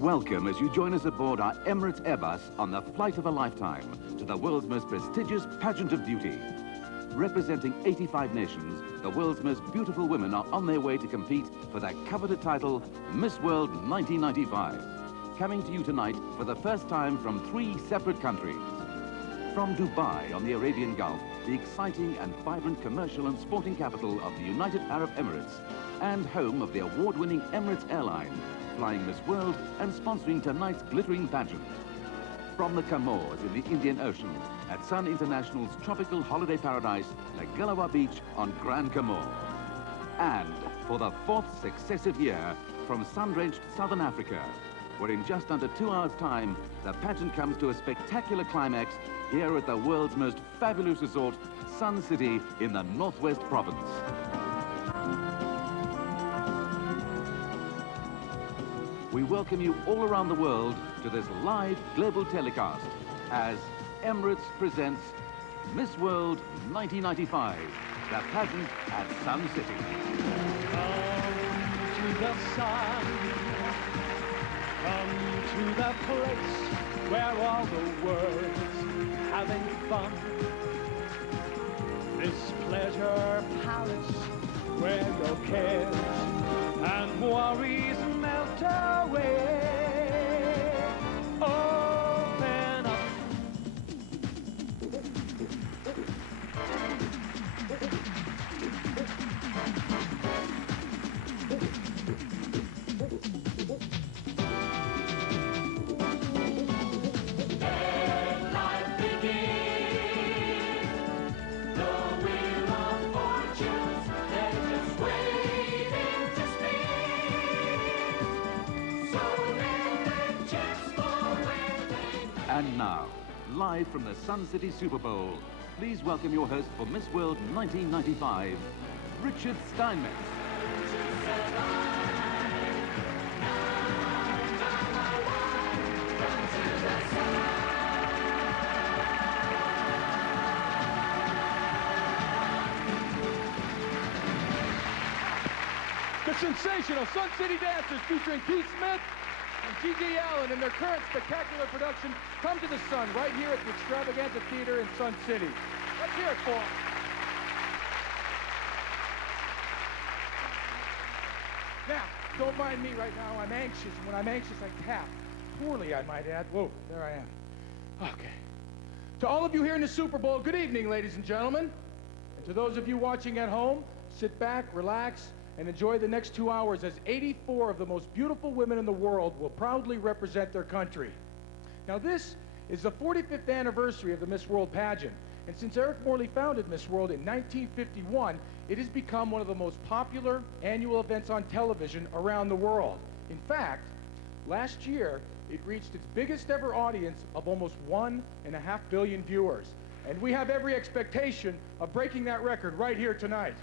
Welcome as you join us aboard our Emirates Airbus on the flight of a lifetime to the world's most prestigious pageant of beauty. Representing 85 nations, the world's most beautiful women are on their way to compete for that coveted title, Miss World 1995. Coming to you tonight for the first time from 3 separate countries. From Dubai on the Arabian Gulf, the exciting and vibrant commercial and sporting capital of the United Arab Emirates, and home of the award-winning Emirates Airline, flying Miss World and sponsoring tonight's glittering pageant. From the Comores in the Indian Ocean, at Sun International's tropical holiday paradise, La Galawa Beach on Grand Comore. And for the 4th successive year, from sun-drenched Southern Africa, where in just under 2 hours' time, the pageant comes to a spectacular climax here at the world's most fabulous resort, Sun City in the Northwest Province. We welcome you all around the world to this live global telecast as Emirates presents Miss World 1995, the pageant at Sun City. Come to the sun, come to the place where all the world's having fun. This pleasure palace where your cares and worries melt away. Open up. Let life begin. The wheel of fortunes, they're just waiting to spin. So let the chips fall where they... And now, live from the Sun City Super Bowl, please welcome your host for Miss World 1995, Richard Steinmetz. The sensational Sun City Dancers featuring Keith Smith and G.G. Allen in their current spectacular production, Come to the Sun, right here at the Extravaganza Theater in Sun City. Let's hear it for them. Now, don't mind me right now. I'm anxious, and when I'm anxious, I tap. Poorly, I might add. Whoa, there I am. Okay. To all of you here in the Super Bowl, good evening, ladies and gentlemen. And to those of you watching at home, sit back, relax, and enjoy the next 2 hours as 84 of the most beautiful women in the world will proudly represent their country. Now this is the 45th anniversary of the Miss World pageant, and since Eric Morley founded Miss World in 1951, it has become one of the most popular annual events on television around the world. In fact, last year, it reached its biggest ever audience of almost 1.5 billion viewers, and we have every expectation of breaking that record right here tonight.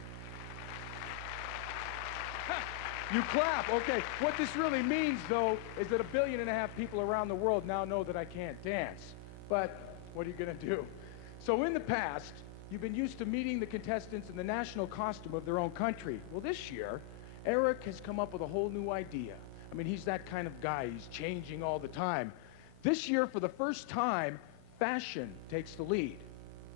You clap, okay. What this really means, though, is that 1.5 billion people around the world now know that I can't dance. But what are you gonna do? So in the past, you've been used to meeting the contestants in the national costume of their own country. Well, this year, Eric has come up with a whole new idea. I mean, he's that kind of guy. He's changing all the time. This year, for the first time, fashion takes the lead.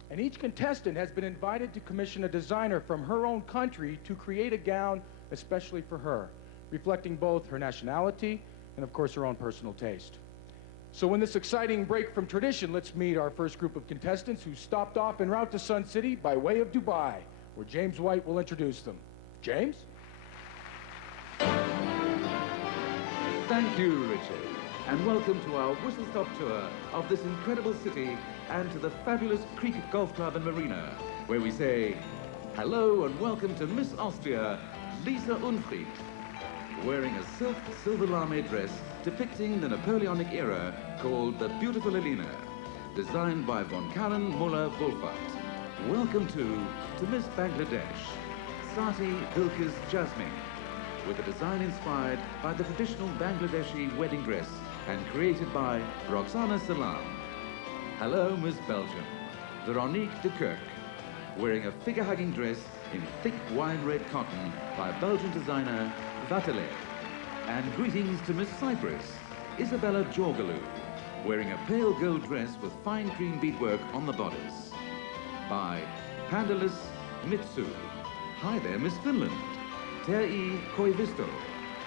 And each contestant has been invited to commission a designer from her own country to create a gown especially for her, reflecting both her nationality and, of course, her own personal taste. So in this exciting break from tradition, let's meet our first group of contestants who stopped off en route to Sun City by way of Dubai, where James White will introduce them. James? Thank you, Richard, and welcome to our whistle-stop tour of this incredible city and to the fabulous Cricket Golf Club and Marina, where we say hello and welcome to Miss Austria, Lisa Unfried, wearing a silk silver lame dress depicting the Napoleonic era called the Beautiful Elena, designed by von Karen Muller-Wohlfahrt. Welcome to Miss Bangladesh, Sati Hilkes Jasmine, with a design inspired by the traditional Bangladeshi wedding dress and created by Roxana Salam. Hello, Miss Belgium, Veronique de Kirk, wearing a figure-hugging dress in thick wine-red cotton by Belgian designer Vatelet. And greetings to Miss Cyprus, Isabella Jorgaloo, wearing a pale gold dress with fine cream beadwork on the bodice. By Pandalis Mitsu. Hi there, Miss Finland. Ter'i Koivisto,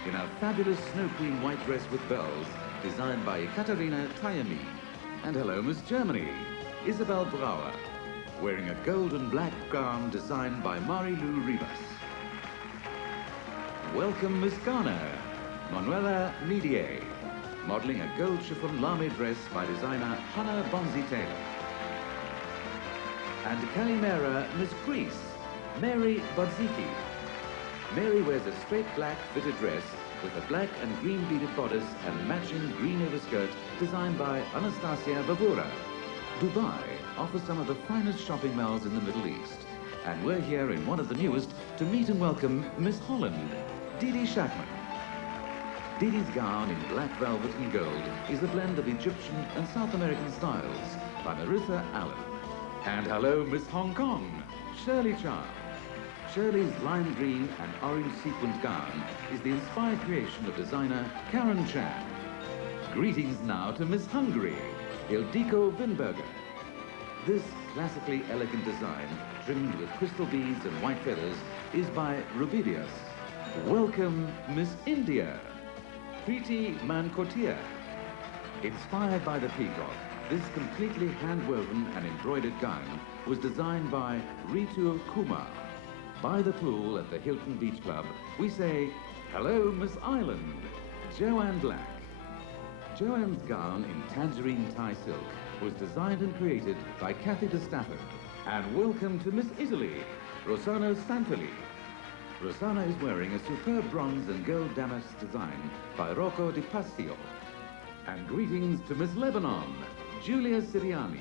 in a fabulous Snow Queen white dress with bells, designed by Katarina Tajami. And hello, Miss Germany, Isabel Brauer, wearing a gold and black gown designed by Mari-Lou Rivas. Welcome, Miss Ghana, Manuela Nidier, modeling a gold chiffon lame dress by designer Hannah Bonzi Taylor. And Calimera, Miss Greece, Mary Bodziki. Mary wears a straight black fitted dress with a black and green beaded bodice and matching green overskirt designed by Anastasia Bavura. Dubai offers some of the finest shopping malls in the Middle East. And we're here in one of the newest to meet and welcome Miss Holland, Didi Shakman. Didi's gown in black velvet and gold is a blend of Egyptian and South American styles by Marissa Allen. And hello, Miss Hong Kong, Shirley Chow. Shirley's lime green and orange sequined gown is the inspired creation of designer Karen Chan. Greetings now to Miss Hungary, Ildiko Winberger. This classically elegant design, trimmed with crystal beads and white feathers, is by Rubidius. Welcome, Miss India, Preeti Mankotia. Inspired by the peacock, this completely hand-woven and embroidered gown was designed by Ritu Kumar. By the pool at the Hilton Beach Club, we say, hello, Miss Island, Joanne Black. Joanne's gown in tangerine Thai silk was designed and created by Kathy de Stafford. And welcome to Miss Italy, Rossana Sanfili. Rossana is wearing a superb bronze and gold damask design by Rocco Di Pastio. And greetings to Miss Lebanon, Julia Siriani.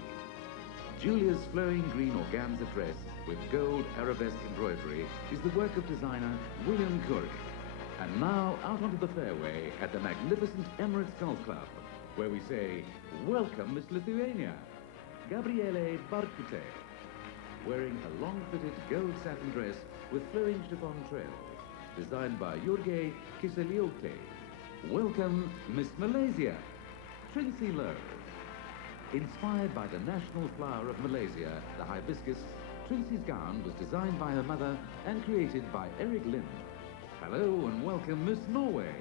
Julia's flowing green organza dress with gold arabesque embroidery is the work of designer William Curry. And now out onto the fairway at the magnificent Emirates Golf Club, where we say, welcome, Miss Lithuania, Gabriele Barkute, wearing a long-fitted gold satin dress with flowing chiffon trail, designed by Jorge Kiseliote. Welcome, Miss Malaysia, Trincy Lowe. Inspired by the national flower of Malaysia, the hibiscus, Trincy's gown was designed by her mother and created by Eric Lim. Hello and welcome, Miss Norway,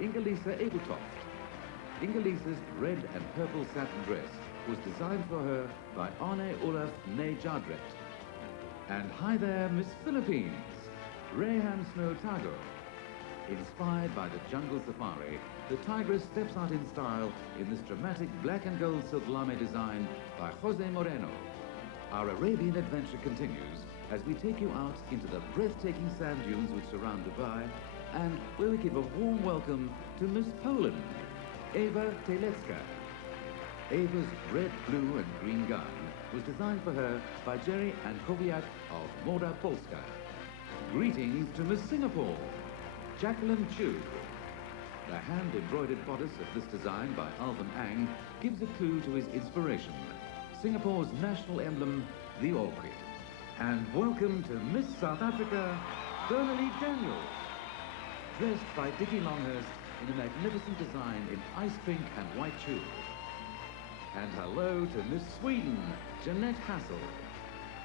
Inga-Lisa Abeltoft. Inga-Lisa's red and purple satin dress was designed for her by Arne Olaf Nejadret. And hi there, Miss Philippines, Rehan Snow Tago. Inspired by the jungle safari, the tigress steps out in style in this dramatic black and gold silk lame design by Jose Moreno. Our Arabian adventure continues as we take you out into the breathtaking sand dunes which surround Dubai and where we give a warm welcome to Miss Poland, Eva Telecka. Eva's red, blue and green gown was designed for her by Jerry and Kowiak of Moda Polska. Greetings to Miss Singapore, Jacqueline Chu. The hand-embroidered bodice of this design by Alvin Ang gives a clue to his inspiration, Singapore's national emblem, the orchid. And welcome to Miss South Africa, Bernadette Daniels, dressed by Dickie Longhurst in a magnificent design in ice pink and white tulle. And hello to Miss Sweden, Jeanette Hassel,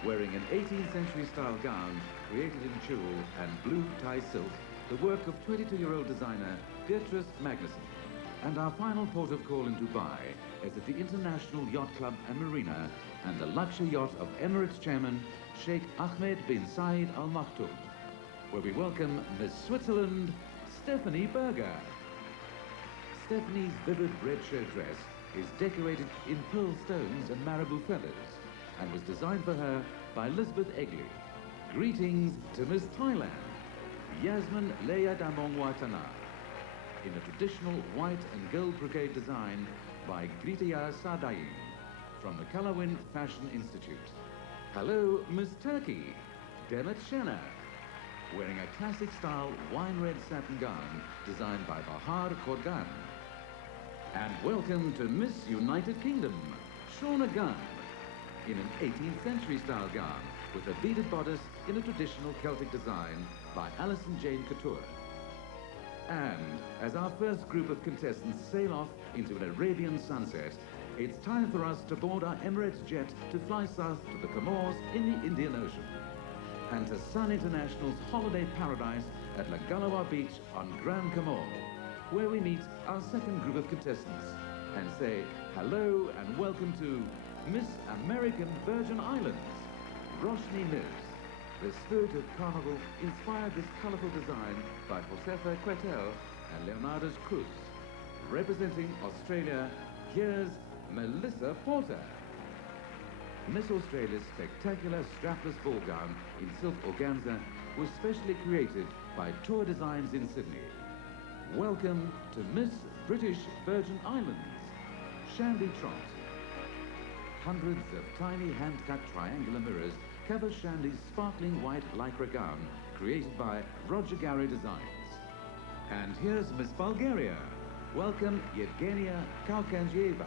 wearing an 18th century style gown created in tulle and blue Thai silk, the work of 22-year-old designer Beatrice Magnuson. And our final port of call in Dubai is at the International Yacht Club and Marina and the luxury yacht of Emirates Chairman Sheikh Ahmed bin Saeed Al Maktoum, where we welcome Miss Switzerland, Stephanie Berger. Stephanie's vivid red shirt dress is decorated in pearl stones and marabou feathers and was designed for her by Lisbeth Egley. Greetings to Miss Thailand, Yasmin Leia Damong Watana, in a traditional white and gold brocade design by Gritaya Sadayin from the Kalawin Fashion Institute. Hello, Miss Turkey, Demet Şener, wearing a classic style wine red satin gown designed by Bahar Korgan. And welcome to Miss United Kingdom, Shauna Gunn, in an 18th century style gown with a beaded bodice in a traditional Celtic design by Alison Jane Couture. And as our first group of contestants sail off into an Arabian sunset, it's time for us to board our Emirates jet to fly south to the Comores in the Indian Ocean and to Sun International's holiday paradise at La Galawa Beach on Grand Comore, where we meet our second group of contestants and say hello and welcome to Miss American Virgin Islands, Roshni Mirs. The spirit of carnival inspired this colourful design by Josefa Quetel and Leonardo Cruz. Representing Australia, here's Melissa Porter. Miss Australia's spectacular strapless ball gown in silk organza was specially created by Tour Designs in Sydney. Welcome to Miss British Virgin Islands, Shandy Trot. Hundreds of tiny hand-cut triangular mirrors cover Shandy's sparkling white lycra gown created by Roger Gary Designs. And here's Miss Bulgaria. Welcome Yevgenia Kaukanjieva,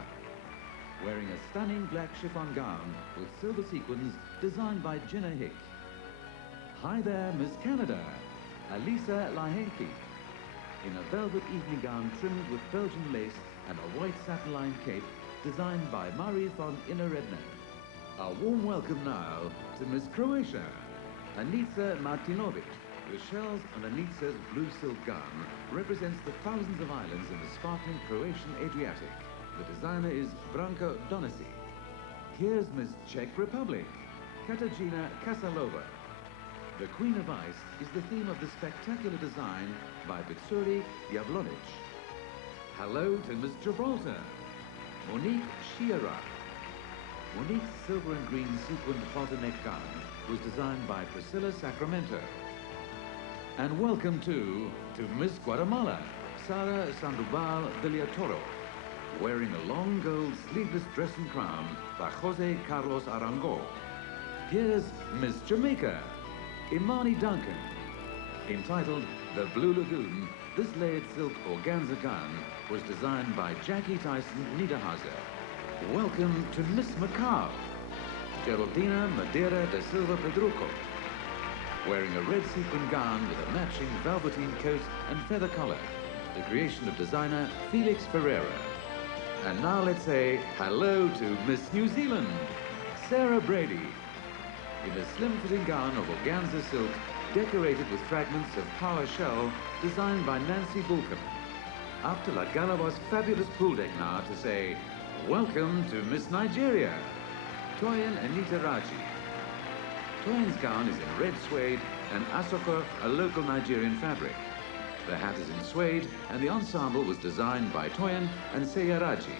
wearing a stunning black chiffon gown with silver sequins designed by Gina Hick. Hi there, Miss Canada, Alisa Lahenki, in a velvet evening gown trimmed with Belgian lace and a white satin-lined cape designed by Marie von Inneredne. A warm welcome now to Miss Croatia, Anica Martinovic. The shells on Anica's blue silk gown represents the thousands of islands in the sparkling Croatian Adriatic. The designer is Branko Donasi. Here's Miss Czech Republic, Katarzyna Kasalova. The Queen of Ice is the theme of the spectacular design by Bitsuri Jablonic. Hello to Miss Gibraltar, Monique Shiera. Monique's silver and green sequined halter neck gown was designed by Priscilla Sacramento. And welcome to Miss Guatemala, Sara Sandoval Villatoro, wearing a long gold sleeveless dress and crown by Jose Carlos Arango. Here's Miss Jamaica, Imani Duncan. Entitled The Blue Lagoon, this layered silk organza gown was designed by Jackie Tyson Niederhauser. Welcome to Miss Macau, Geraldina Madeira da Silva Pedruco, wearing a red sequin gown with a matching velveteen coat and feather collar, the creation of designer Felix Ferreira. And now let's say hello to Miss New Zealand, Sarah Brady, in a slim-fitting gown of organza silk decorated with fragments of power shell designed by Nancy Vulcan. Up to La Galawa's fabulous pool deck now to say welcome to Miss Nigeria, Toyin Anita Raji. Toyin's gown is in red suede and asoko, a local Nigerian fabric. The hat is in suede and the ensemble was designed by Toyin and Seyaraji.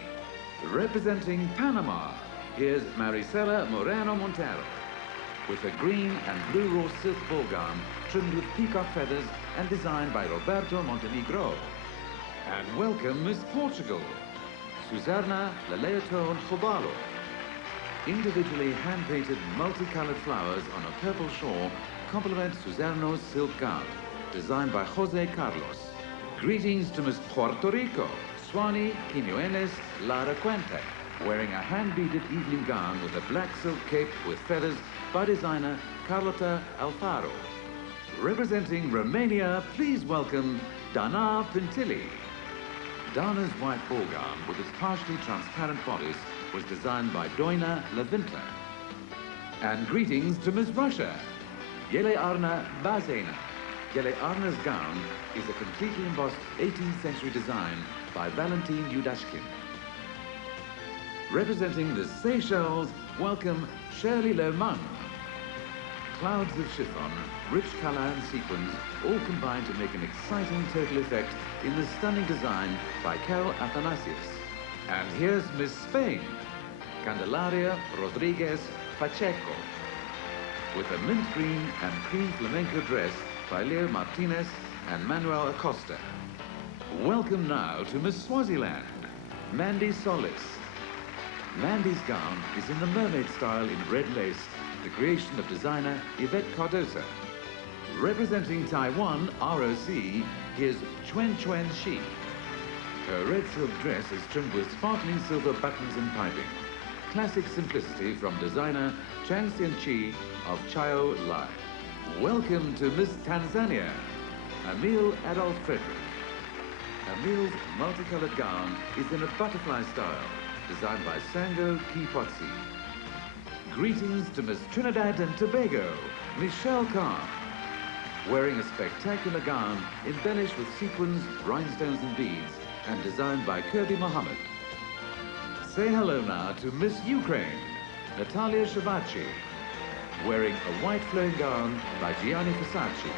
Representing Panama, here's Maricela Moreno Montero, with a green and blue raw silk ball gown trimmed with peacock feathers and designed by Roberto Montenegro. And welcome Miss Portugal, Susana Laleaton Chobalo. Individually hand-painted multicolored flowers on a purple shawl complement Susano's silk gown, designed by Jose Carlos. Greetings to Miss Puerto Rico, Swani Quinones Lara Cuente, wearing a hand-beaded evening gown with a black silk cape with feathers by designer Carlota Alfaro. Representing Romania, please welcome Dana Pintilli. Dana's white ball gown with its partially transparent bodice was designed by Doina Levinta. And greetings to Miss Russia, Yele Arna Bazena. Yele Arna's gown is a completely embossed 18th century design by Valentin Yudashkin. Representing the Seychelles, welcome Shirley Lerman. Clouds of chiffon, rich color and sequins all combine to make an exciting total effect in the stunning design by Carol Athanasius. And here's Miss Spain, Candelaria Rodriguez Pacheco, with a mint green and cream flamenco dress by Leo Martinez and Manuel Acosta. Welcome now to Miss Swaziland, Mandy Solis. Mandy's gown is in the mermaid style in red lace, the creation of designer Yvette Cardosa. Representing Taiwan, ROC, here's Chuen Chuen Shi. Her red silk dress is trimmed with sparkling silver buttons and piping. Classic simplicity from designer Chang Xian Chi of Chao Lai. Welcome to Miss Tanzania, Emil Adolf Frederick. Emil's multicolored gown is in a butterfly style, designed by Sango Kipotsi. Greetings to Miss Trinidad and Tobago, Michelle Carr, wearing a spectacular gown embellished with sequins, rhinestones and beads, and designed by Kirby Mohammed. Say hello now to Miss Ukraine, Natalia Shavachi, wearing a white flowing gown by Gianni Versace.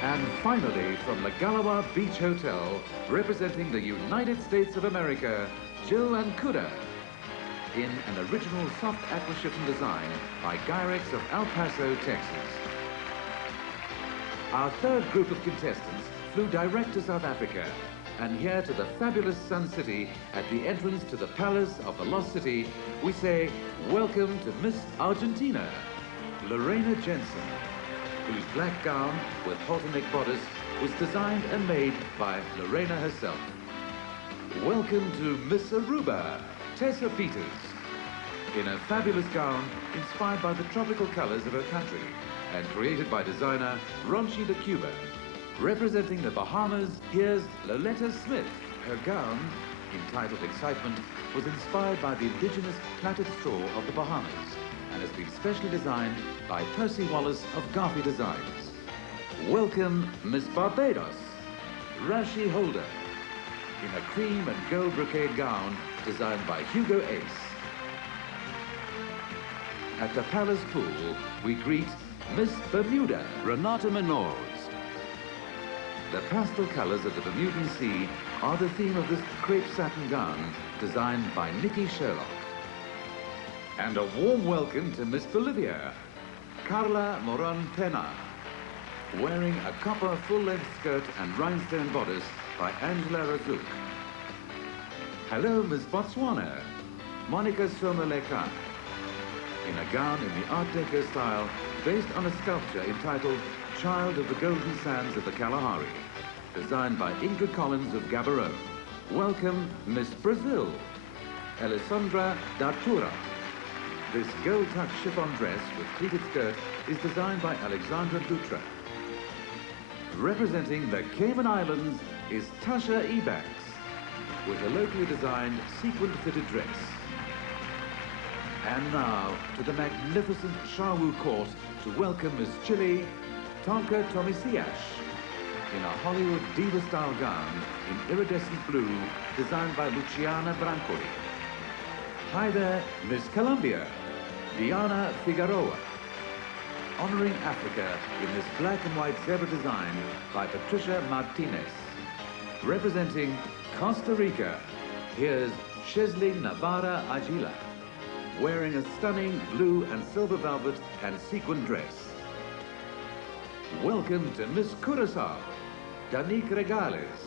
And finally, from the Galawa Beach Hotel, representing the United States of America, Jill and Kuda, in an original soft aqua chiffon design by Gyrex of El Paso, Texas. Our third group of contestants flew direct to South Africa, and here to the fabulous Sun City at the entrance to the Palace of the Lost City, we say welcome to Miss Argentina, Lorena Jensen, whose black gown with halter-neck bodice was designed and made by Lorena herself. Welcome to Miss Aruba, Tessa Peters, in a fabulous gown inspired by the tropical colors of her country and created by designer Ronchi de Cuba. Representing the Bahamas, here's Loletta Smith. Her gown, entitled Excitement, was inspired by the indigenous plaited straw of the Bahamas and has been specially designed by Percy Wallace of Garfey Designs. Welcome, Miss Barbados, Rashi Holder, in a cream and gold brocade gown designed by Hugo Ace. At the Palace Pool, we greet Miss Bermuda, Renata Menors. The pastel colors of the Bermudan Sea are the theme of this crepe satin gown designed by Nikki Sherlock. And a warm welcome to Miss Bolivia, Carla Moron Pena, wearing a copper full-length skirt and rhinestone bodice by Angela Razuk. Hello, Miss Botswana, Monica Somaleka, in a gown in the Art Deco style based on a sculpture entitled Child of the Golden Sands of the Kalahari, designed by Ingrid Collins of Gaborone. Welcome, Miss Brazil, Alessandra D'Artura. This gold-touch chiffon dress with pleated skirt is designed by Alexandra Dutra. Representing the Cayman Islands is Tasha Ebanks, with a locally designed sequin-fitted dress. And now to the magnificent Shawu Court to welcome Miss Chile, Tonka Tomisiash, in a Hollywood diva-style gown in iridescent blue designed by Luciana Brancoli. Hi there, Miss Colombia, Diana Figueroa, honoring Africa in this black and white zebra design by Patricia Martinez. Representing Costa Rica, here's Shesley Navarra Agila, wearing a stunning blue and silver velvet and sequin dress. Welcome to Miss Curaçao, Danique Regales,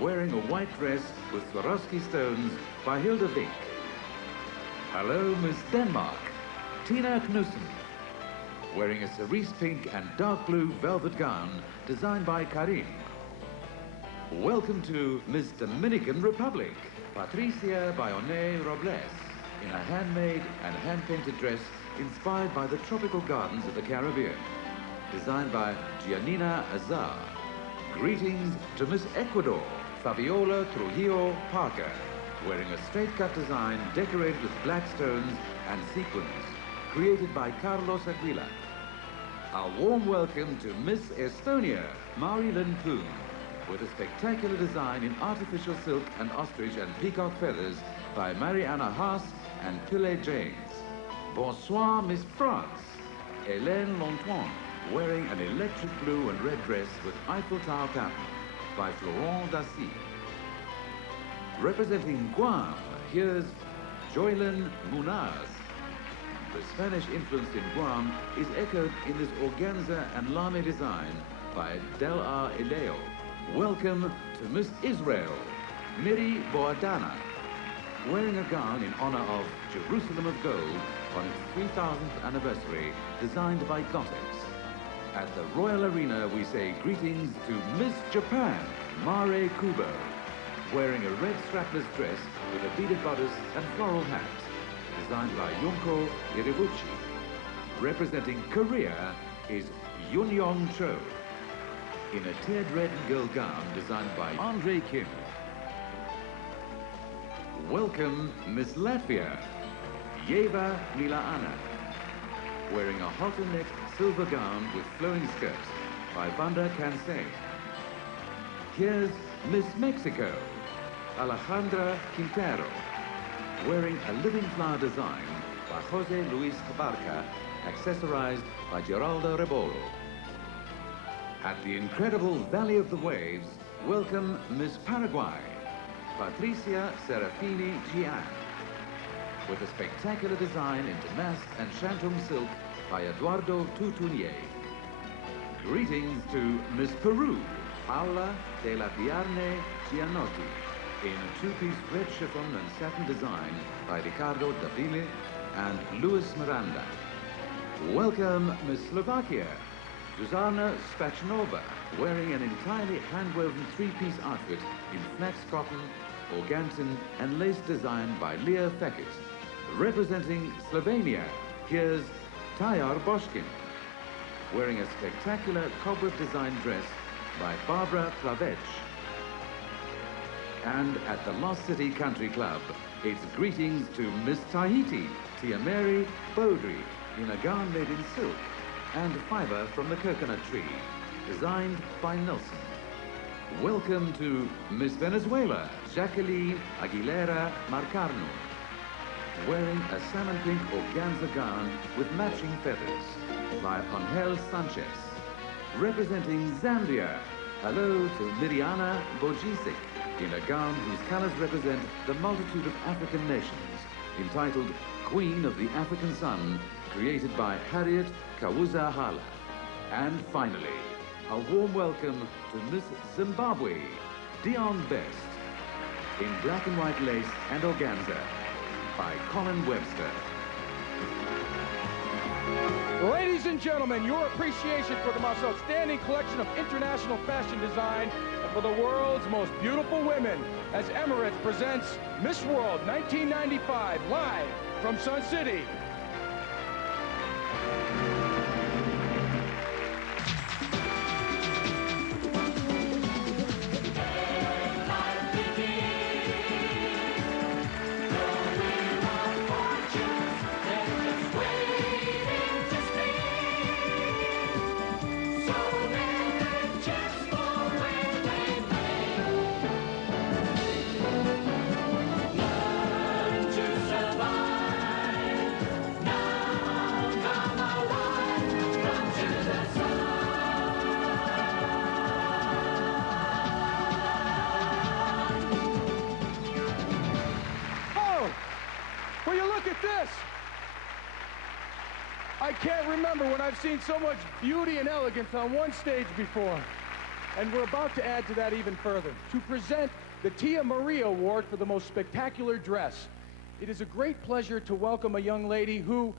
wearing a white dress with Swarovski stones by Hilda Vink. Hello, Miss Denmark, Tina Knudsen, wearing a cerise pink and dark blue velvet gown designed by Karim. Welcome to Miss Dominican Republic, Patricia Bayonne Robles, in a handmade and hand-painted dress inspired by the tropical gardens of the Caribbean, designed by Giannina Azar. Greetings to Miss Ecuador, Fabiola Trujillo Parker, wearing a straight-cut design decorated with black stones and sequins, created by Carlos Aguila. A warm welcome to Miss Estonia, Mari-Lynn Poon, with a spectacular design in artificial silk and ostrich and peacock feathers by Mariana Haas and Pile James. Bonsoir, Miss France, Hélène Lontoine, wearing an electric blue and red dress with Eiffel Tower pattern by Florent Dassy. Representing Guam, here's Joylyn Munaz. The Spanish influence in Guam is echoed in this organza and lame design by Del R. Ileo. Welcome to Miss Israel, Miri Boadana, wearing a gown in honor of Jerusalem of Gold on its 3000th anniversary, designed by Gotex. At the Royal Arena, we say greetings to Miss Japan, Mare Kubo, wearing a red strapless dress with a beaded bodice and floral hat, designed by Yunko Iribuchi. Representing Korea is Yun Yong Cho, in a tiered red and gold gown designed by Andre Kim. Welcome Miss Latvia, Yeva Milaana, wearing a halter-necked silver gown with flowing skirts by Vanda Cansei. Here's Miss Mexico, Alejandra Quintero, wearing a living flower design by Jose Luis Cabarca, accessorized by Geraldo Rebolo. At the incredible Valley of the Waves, welcome Miss Paraguay, Patricia Serafini Gian, with a spectacular design in damask and shantung silk by Eduardo Tutunier. Greetings to Miss Peru, Paula de la Piarne Gianotti, in a two-piece red chiffon and satin design by Ricardo Davile and Luis Miranda. Welcome Miss Slovakia, Zuzana Spachnova, wearing an entirely hand-woven three-piece outfit in flax cotton, organza, and lace designed by Leah Feckett. Representing Slovenia, here's Tajar Boschkin, wearing a spectacular cobweb designed dress by Barbara Plavech. And at the Lost City Country Club, it's greetings to Miss Tahiti, Tia Mary Beaudry, in a gown made in silk and fiber from the coconut tree, designed by Nelson. Welcome to Miss Venezuela, Jacqueline Aguilera Marcarno, wearing a salmon pink organza gown with matching feathers by Angel Sanchez. Representing Zambia, hello to Miriana Bojicic, in a gown whose colors represent the multitude of African nations, entitled Queen of the African Sun, created by Harriet Kawuza Hala. And finally, a warm welcome to Miss Zimbabwe, Dion Best, in black and white lace and organza by Colin Webster. Ladies and gentlemen, your appreciation for the most outstanding collection of international fashion design and for the world's most beautiful women, as Emirates presents Miss World 1995, live from Sun City. Will you look at this? I can't remember when I've seen so much beauty and elegance on one stage before. And we're about to add to that even further, to present the Tia Maria Award for the most spectacular dress. It is a great pleasure to welcome a young lady who,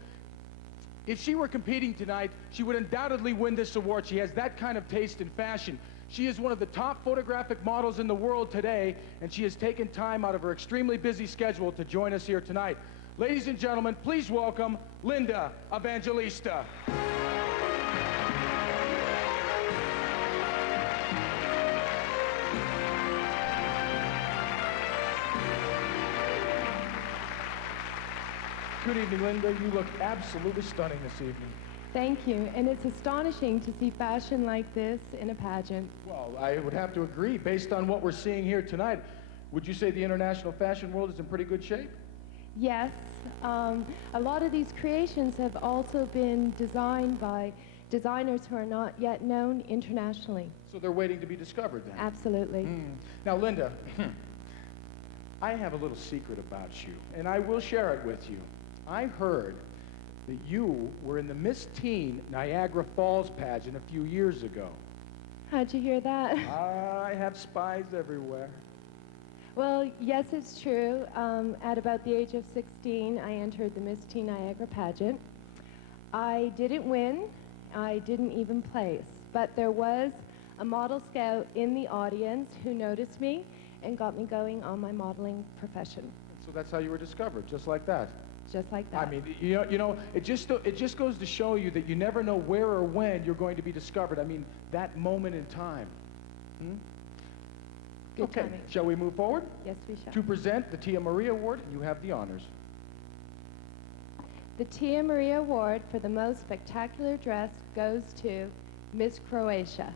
if she were competing tonight, she would undoubtedly win this award. She has that kind of taste in fashion. She is one of the top photographic models in the world today, and she has taken time out of her extremely busy schedule to join us here tonight. Ladies and gentlemen, please welcome Linda Evangelista. Good evening, Linda. You look absolutely stunning this evening. Thank you, and it's astonishing to see fashion like this in a pageant. Well, I would have to agree. Based on what we're seeing here tonight, would you say the international fashion world is in pretty good shape? Yes, a lot of these creations have also been designed by designers who are not yet known internationally. So they're waiting to be discovered then? Absolutely. Now, Linda, I have a little secret about you, and I will share it with you. I heard that you were in the Miss Teen Niagara Falls pageant a few years ago. How'd you hear that? I have spies everywhere. Well, yes, it's true. At about the age of 16, I entered the Miss Teen Niagara pageant. I didn't win. I didn't even place. But there was a model scout in the audience who noticed me and got me going on my modeling profession. So that's how you were discovered, just like that? just like that. I mean, it just goes to show you that you never know where or when you're going to be discovered. I mean, that moment in time. Good Okay, timing. shall we move forward? Yes, we shall. To present the Tia Marie Award, you have the honors. The Tia Marie Award for the most spectacular dress goes to Miss Croatia.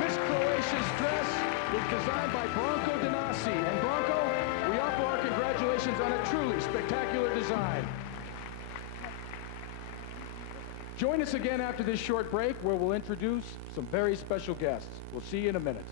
Miss Croatia's dress is designed by Branko Donasi. And Branko, we offer our congratulations on a truly spectacular design. Join us again after this short break where we'll introduce some very special guests. We'll see you in a minute.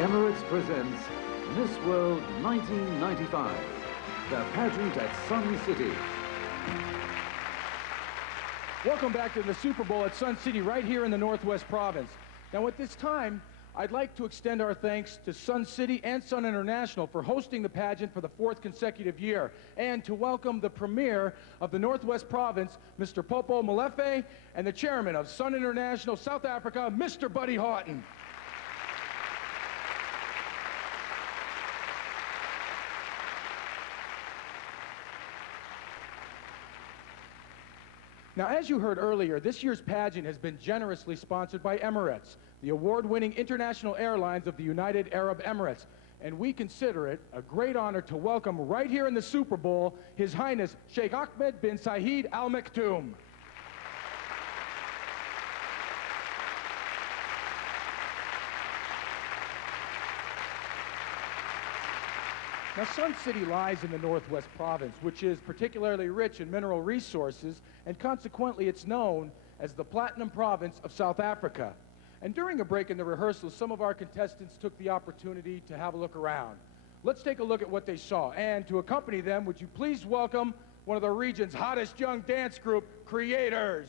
Emirates presents Miss World 1995, the pageant at Sun City. Welcome back to the Super Bowl at Sun City, right here in the Northwest Province. Now at this time, I'd like to extend our thanks to Sun City and Sun International for hosting the pageant for the 4th consecutive year, and to welcome the Premier of the Northwest Province, Mr. Popo Molefe, and the Chairman of Sun International South Africa, Mr. Buddy Houghton. Now, as you heard earlier, this year's pageant has been generously sponsored by Emirates, the award-winning international airlines of the United Arab Emirates. And we consider it a great honor to welcome right here in the Super Bowl, His Highness Sheikh Ahmed bin Saeed Al Maktoum. Now, Sun City lies in the Northwest Province, which is particularly rich in mineral resources, and consequently it's known as the Platinum Province of South Africa. And during a break in the rehearsals, some of our contestants took the opportunity to have a look around. Let's take a look at what they saw. And to accompany them, would you please welcome one of the region's hottest young dance group, Creators.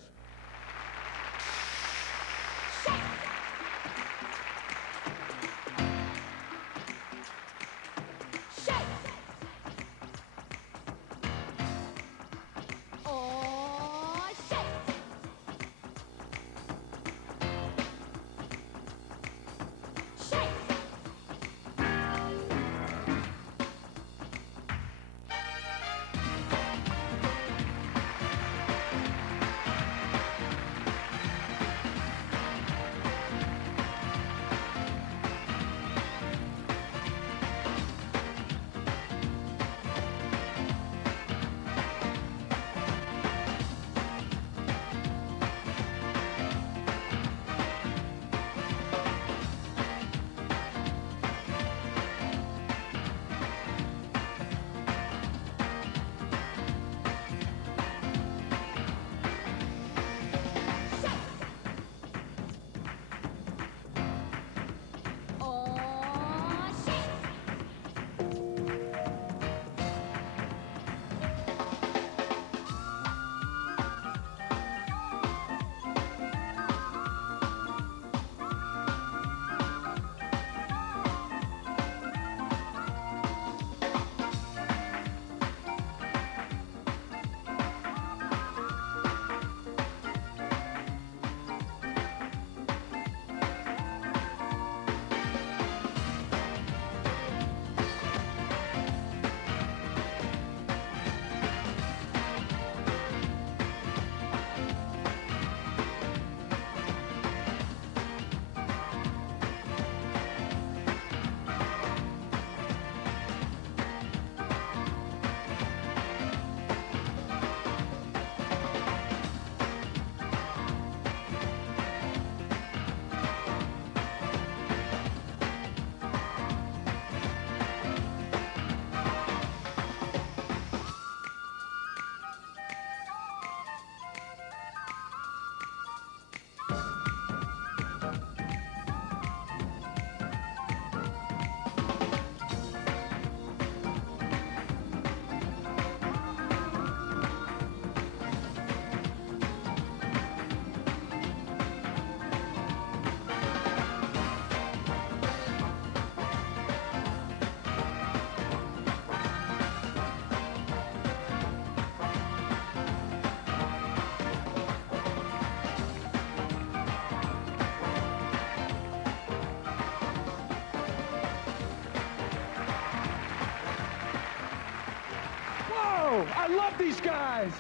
I love these guys.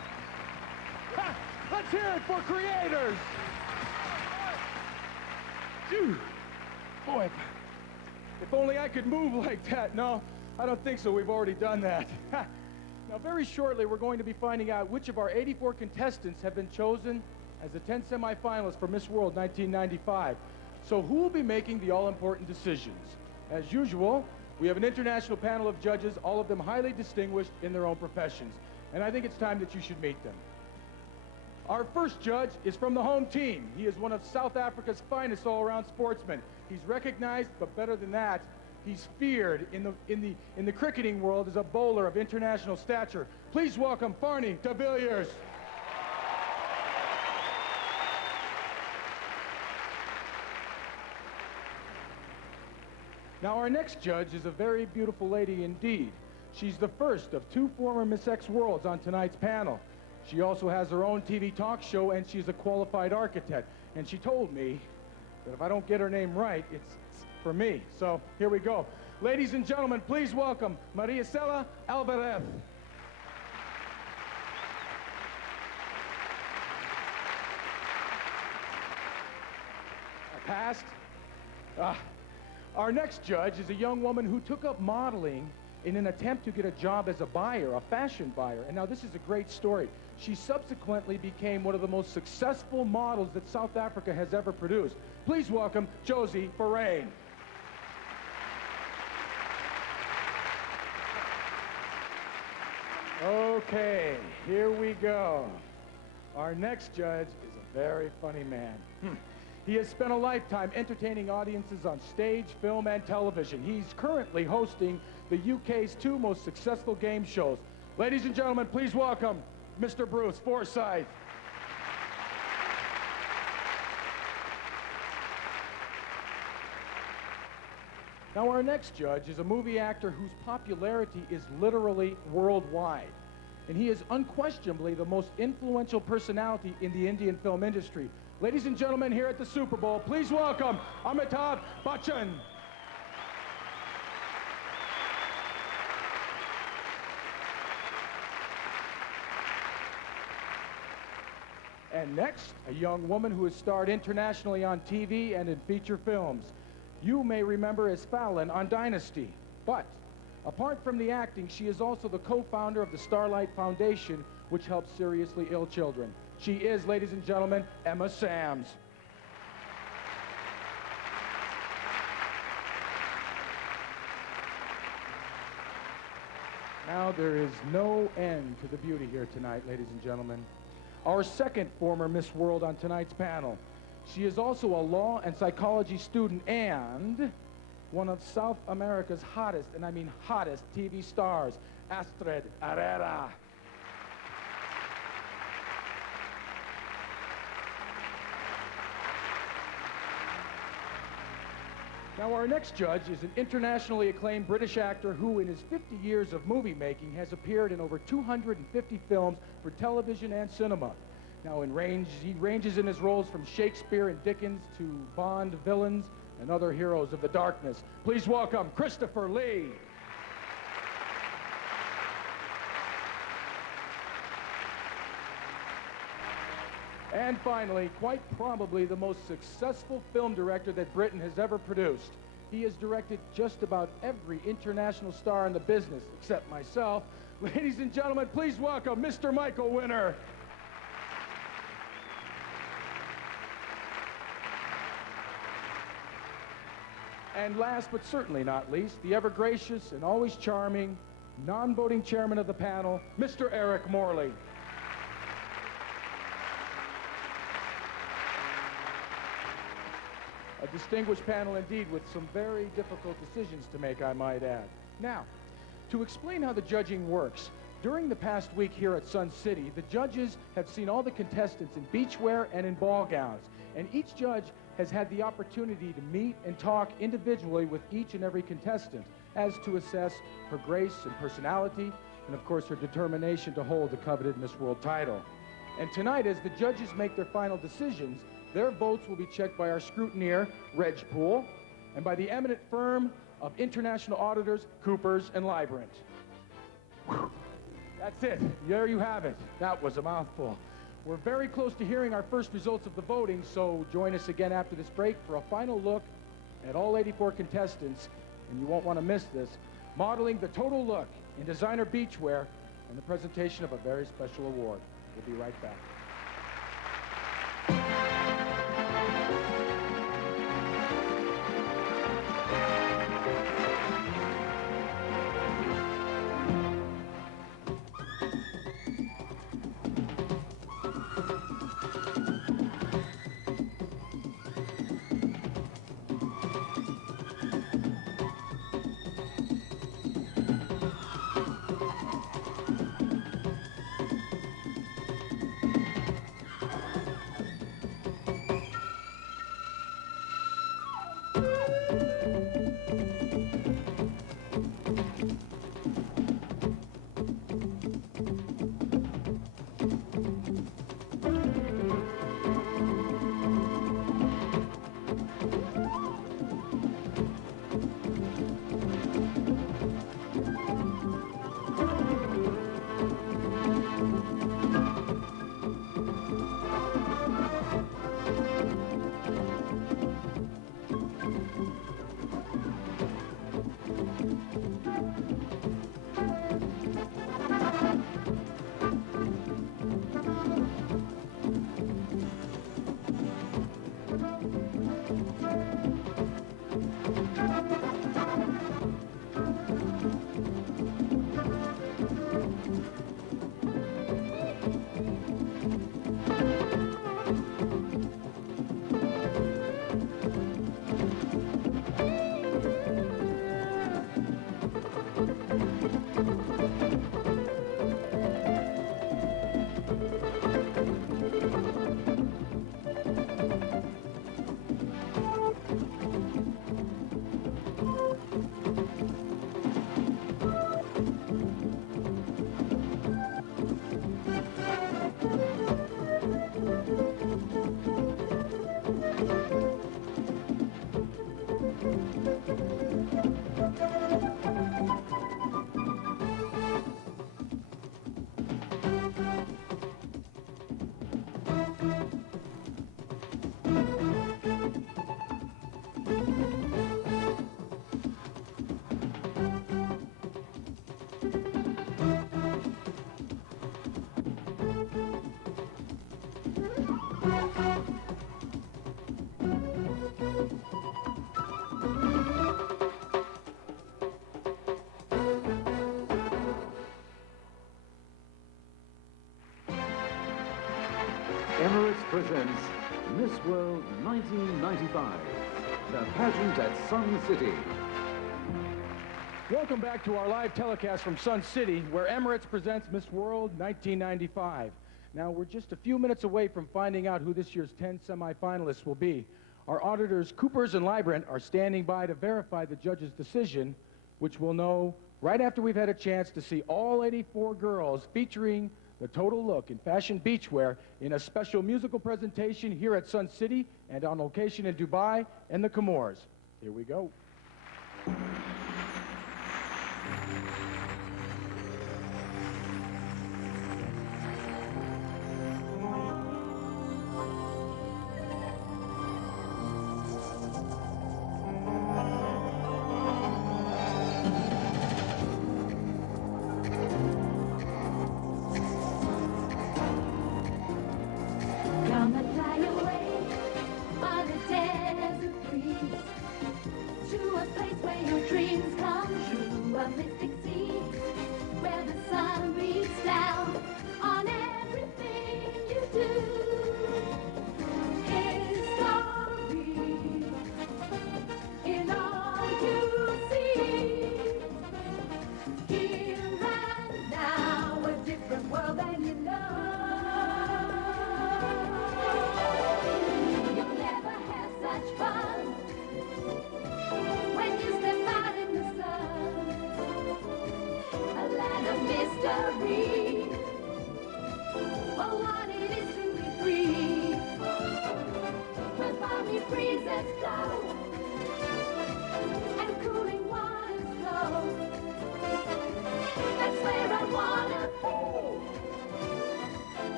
Ha, let's hear it for creators. Phew. Boy, if only I could move like that. No, I don't think so. We've already done that. Now, very shortly, we're going to be finding out which of our 84 contestants have been chosen as the 10 semifinalists for Miss World 1995. So who will be making the all-important decisions? As usual, we have an international panel of judges, all of them highly distinguished in their own professions. And I think it's time that you should meet them. Our first judge is from the home team. He is one of South Africa's finest all-around sportsmen. He's recognized, but better than that, he's feared in the cricketing world as a bowler of international stature. Please welcome Farnie de Villiers. Now, our next judge is a very beautiful lady indeed. She's the first of 2 former Miss X Worlds on tonight's panel. She also has her own TV talk show, and she's a qualified architect. And she told me that if I don't get her name right, it's for me. So here we go. Ladies and gentlemen, please welcome Maria Cela Alvarez. I passed. Our next judge is a young woman who took up modeling in an attempt to get a job as a buyer, a fashion buyer. And now this is a great story. She subsequently became one of the most successful models that South Africa has ever produced. Please welcome Josie Ferrain. Okay, here we go. Our next judge is a very funny man. He has spent a lifetime entertaining audiences on stage, film, and television. He's currently hosting the UK's 2 most successful game shows. Ladies and gentlemen, please welcome Mr. Bruce Forsyth. Now, our next judge is a movie actor whose popularity is literally worldwide. And he is unquestionably the most influential personality in the Indian film industry. Ladies and gentlemen, here at the Super Bowl, please welcome Amitabh Bachchan. And next, a young woman who has starred internationally on TV and in feature films. You may remember as Fallon on Dynasty. But apart from the acting, she is also the co-founder of the Starlight Foundation, which helps seriously ill children. She is, ladies and gentlemen, Emma Sams. Now, there is no end to the beauty here tonight, ladies and gentlemen. Our second former Miss World on tonight's panel. She is also a law and psychology student and one of South America's hottest, and I mean hottest, TV stars, Astrid Herrera. Now, our next judge is an internationally acclaimed British actor who, in his 50 years of movie making, has appeared in over 250 films for television and cinema. Now, he ranges in his roles from Shakespeare and Dickens to Bond villains and other heroes of the darkness. Please welcome Christopher Lee. And finally, quite probably the most successful film director that Britain has ever produced. He has directed just about every international star in the business, except myself. Ladies and gentlemen, please welcome Mr. Michael Winner. And last but certainly not least, the ever-gracious and always charming, non-voting chairman of the panel, Mr. Eric Morley. A distinguished panel indeed, with some very difficult decisions to make, I might add. Now, to explain how the judging works, during the past week here at Sun City, the judges have seen all the contestants in beachwear and in ball gowns, and each judge has had the opportunity to meet and talk individually with each and every contestant as to assess her grace and personality, and of course her determination to hold the coveted Miss World title. And tonight, as the judges make their final decisions, their votes will be checked by our scrutineer, Reg Poole, and by the eminent firm of international auditors, Coopers and Lybrand. That's it. There you have it. That was a mouthful. We're very close to hearing our first results of the voting, so join us again after this break for a final look at all 84 contestants, and you won't want to miss this, modeling the total look in designer beachwear and the presentation of a very special award. We'll be right back. Emirates presents Miss World 1995, the pageant at Sun City. Welcome back to our live telecast from Sun City, where Emirates presents Miss World 1995. Now, we're just a few minutes away from finding out who this year's 10 semifinalists will be. Our auditors, Coopers and Librant, are standing by to verify the judge's decision, which we'll know right after we've had a chance to see all 84 girls featuring the total look in fashion beachwear in a special musical presentation here at Sun City and on location in Dubai and the Comores. Here we go. Come and fly away on the desert breeze to a place where your dreams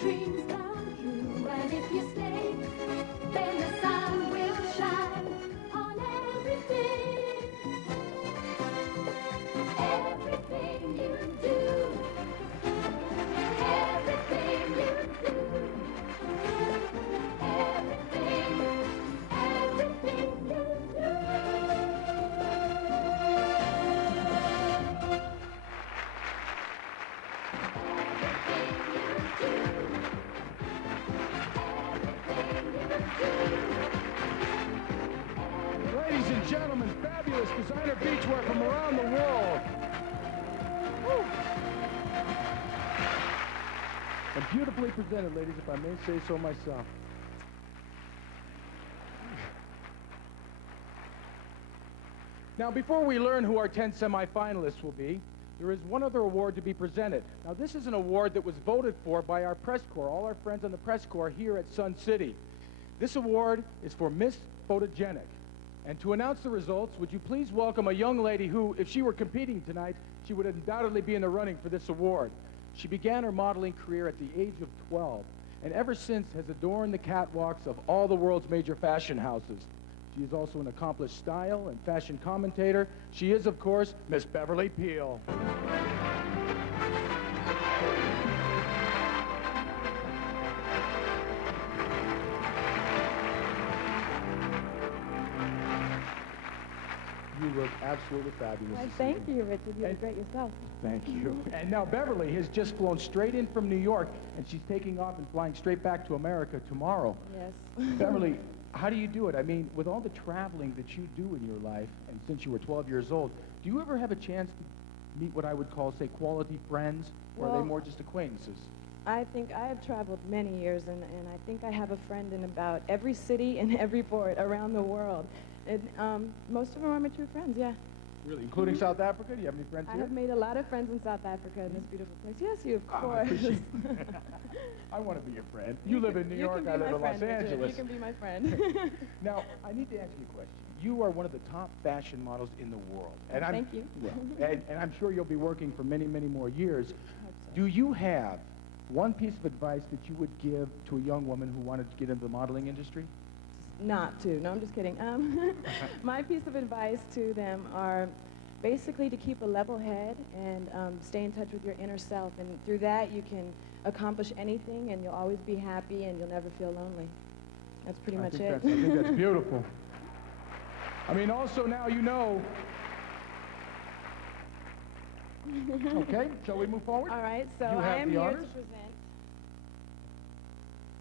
dreams come true. And if you stay, then the sun will shine on everything. Everything you do. Everything you do. Everything you do. Ladies and gentlemen, fabulous designer beachwear from around the world. Woo. And beautifully presented, ladies, if I may say so myself. Now, before we learn who our 10 semifinalists will be, there is one other award to be presented. Now, this is an award that was voted for by our press corps, all our friends on the press corps here at Sun City. This award is for Miss Photogenic. And to announce the results, would you please welcome a young lady who, if she were competing tonight, she would undoubtedly be in the running for this award. She began her modeling career at the age of 12, and ever since has adorned the catwalks of all the world's major fashion houses. She is also an accomplished style and fashion commentator. She is, of course, Miss Beverly Peel. You look absolutely fabulous. Why, this thank evening. you, Richard. You look great yourself. Thank you. And now Beverly has just flown straight in from New York, and she's taking off and flying straight back to America tomorrow. Yes. Beverly, how do you do it? I mean, with all the traveling that you do in your life, and since you were 12 years old, do you ever have a chance to meet what I would call, say, quality friends, or are Well, they more just acquaintances? I think I have traveled many years, and I think I have a friend in about every city and every port around the world. And most of them are my true friends, yeah. Really? Including South Africa? Do you have any friends I here? have made a lot of friends in South Africa in this beautiful place. Yes, you, of Ah, I course. appreciate I want to be your friend. You live in New York, I live in Los Angeles. You can be my friend. Now, I need to ask you a question. You are one of the top fashion models in the world. And I'm, Thank you. Well, and I'm sure you'll be working for many, many more years. Hope so. Do you have one piece of advice that you would give to a young woman who wanted to get into the modeling industry? Not to. No, I'm just kidding. My piece of advice to them are basically to keep a level head and stay in touch with your inner self. And through that, you can accomplish anything, and you'll always be happy, and you'll never feel lonely. That's pretty much it. I think that's beautiful. I mean, also now you know. Okay, shall we move forward? All right, so You I have am the here honors. to present.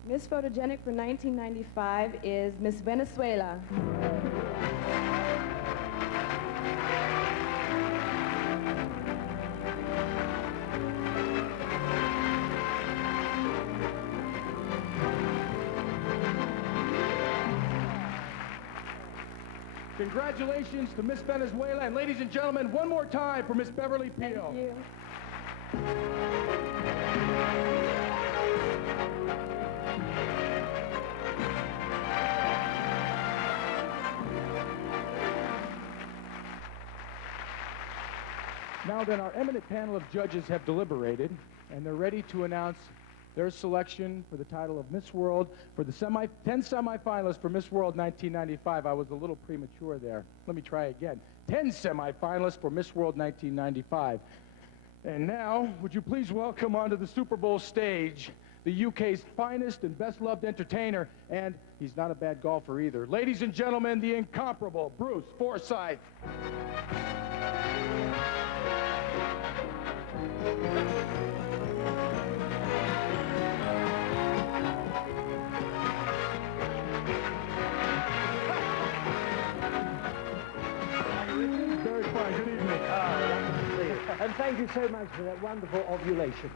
Miss Photogenic for 1995 is Miss Venezuela. Congratulations to Miss Venezuela, and ladies and gentlemen, one more time for Miss Beverly Peel. Thank you. Now then, our eminent panel of judges have deliberated, and they're ready to announce their selection for the title of Miss World for the 10 semifinalists for Miss World 1995. I was a little premature there. Let me try again. 10 semifinalists for Miss World 1995. And now, would you please welcome onto the Super Bowl stage the UK's finest and best-loved entertainer, and he's not a bad golfer either. Ladies and gentlemen, the incomparable Bruce Forsyth. Very fine. Good evening. And thank you so much for that wonderful ovulation.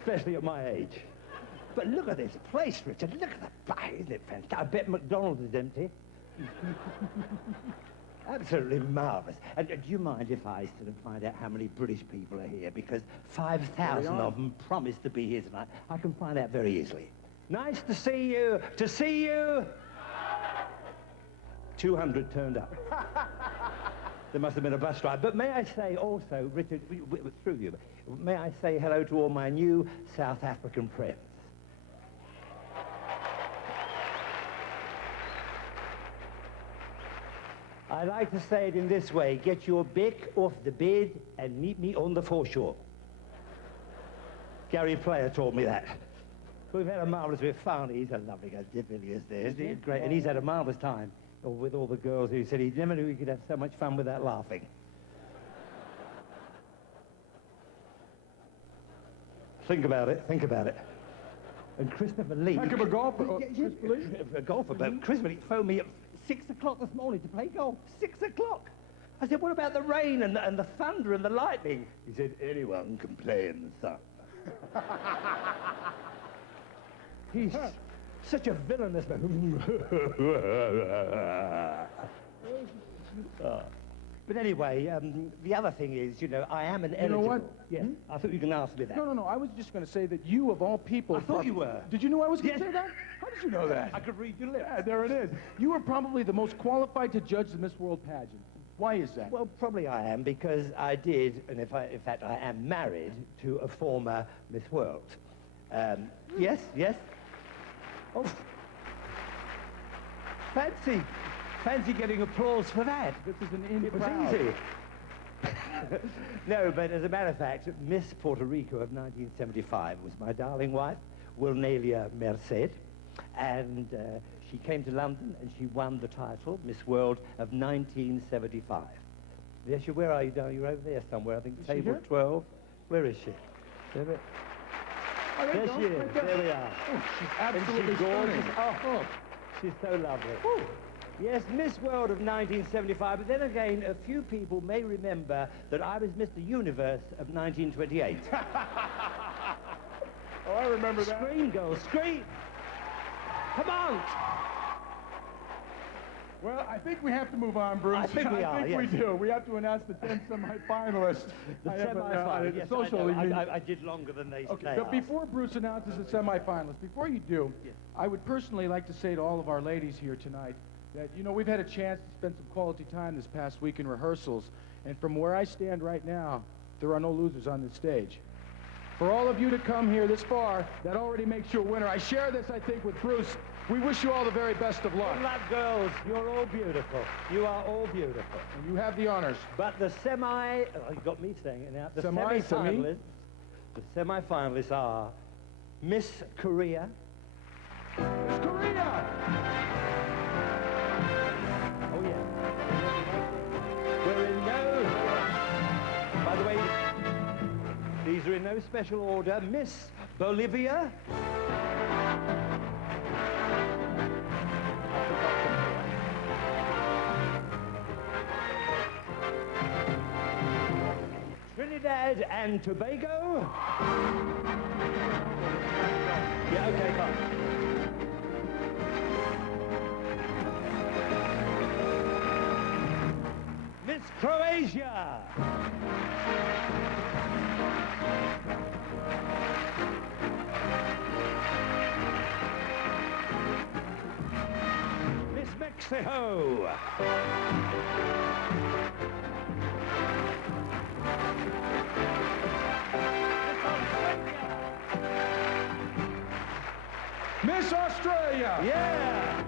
Especially at my age. But look at this place, Richard. Look at the bar. Isn't it fantastic? I bet McDonald's is empty. Absolutely marvellous. And do you mind if I sort of find out how many British people are here? Because 5,000 of them promised to be here tonight. I can find out very easily. Nice to see you. To see you. 200 turned up. There must have been a bus ride. But may I say also, Richard, through you, may I say hello to all my new South African friends? I like to say it in this way: get your bick off the bed and meet me on the foreshore. Gary Player taught me that. We've had a marvellous bit of fun. He's a lovely guy. He really is there. He's great. And he's had a marvellous time with all the girls who said he never knew he could have so much fun without laughing. Think about it. Think about it. And Christopher Lee... Heck of a golfer. Christopher Lee? A golfer, but Christopher Lee phoned me at 6 o'clock this morning to play golf. 6 o'clock. I said, what about the rain and the thunder and the lightning? He said, anyone can play in the sun. He's such a villainous man. But anyway, the other thing is, you know, I am an eligible... You know what? Yeah, I thought you were going to ask me that. No. I was just going to say that you, of all people... I thought you were. Did you know I was going to Yes. say that? How did you know that? I could read your lips. Yeah, there it is. You are probably the most qualified to judge the Miss World pageant. Why is that? Well, probably I am, because I did, and in fact, I am married to a former Miss World. Yes? Oh. Fancy getting applause for that. This is an in It was crowd. easy. No, but as a matter of fact, Miss Puerto Rico of 1975 was my darling wife, Wilnelia Merced, and she came to London and she won the title, Miss World of 1975. Yes, where are you, darling? You're over there somewhere, I think, Is she table here? 12. Where is she? There it- Oh, there you There go. she is. Right there. There we are. Oh, she's And absolutely she's gorgeous. stunning. Oh, she's so lovely. Yes, Miss World of 1975, but then again, a few people may remember that I was Mr. Universe of 1928. Oh, I remember that. Scream, girls, scream! Come on! Well, I think we have to move on, Bruce. I think we are, I think we yes. do. We have to announce the 10 semi-finalists. The semi-finals, yes, social I know. evening. I did longer than they Okay, say. but before Bruce announces the semifinalists, before you do, Yes. I would personally like to say to all of our ladies here tonight that, you know, we've had a chance to spend some quality time this past week in rehearsals, and from where I stand right now, there are no losers on this stage. For all of you to come here this far, that already makes you a winner. I share this, I think, with Bruce. We wish you all the very best of luck. Good luck, girls. You're all beautiful. You are all beautiful. And you have the honors. But the you got me saying it now. The Semi, semi-finalists, the semi-finalists are Miss Korea. Miss Korea! Oh, yeah. We're in by the way, these are in no special order. Miss Bolivia. Trinidad and Tobago. Yeah, okay, fine. Miss Croatia. Miss Mexico. Miss Australia! Yeah.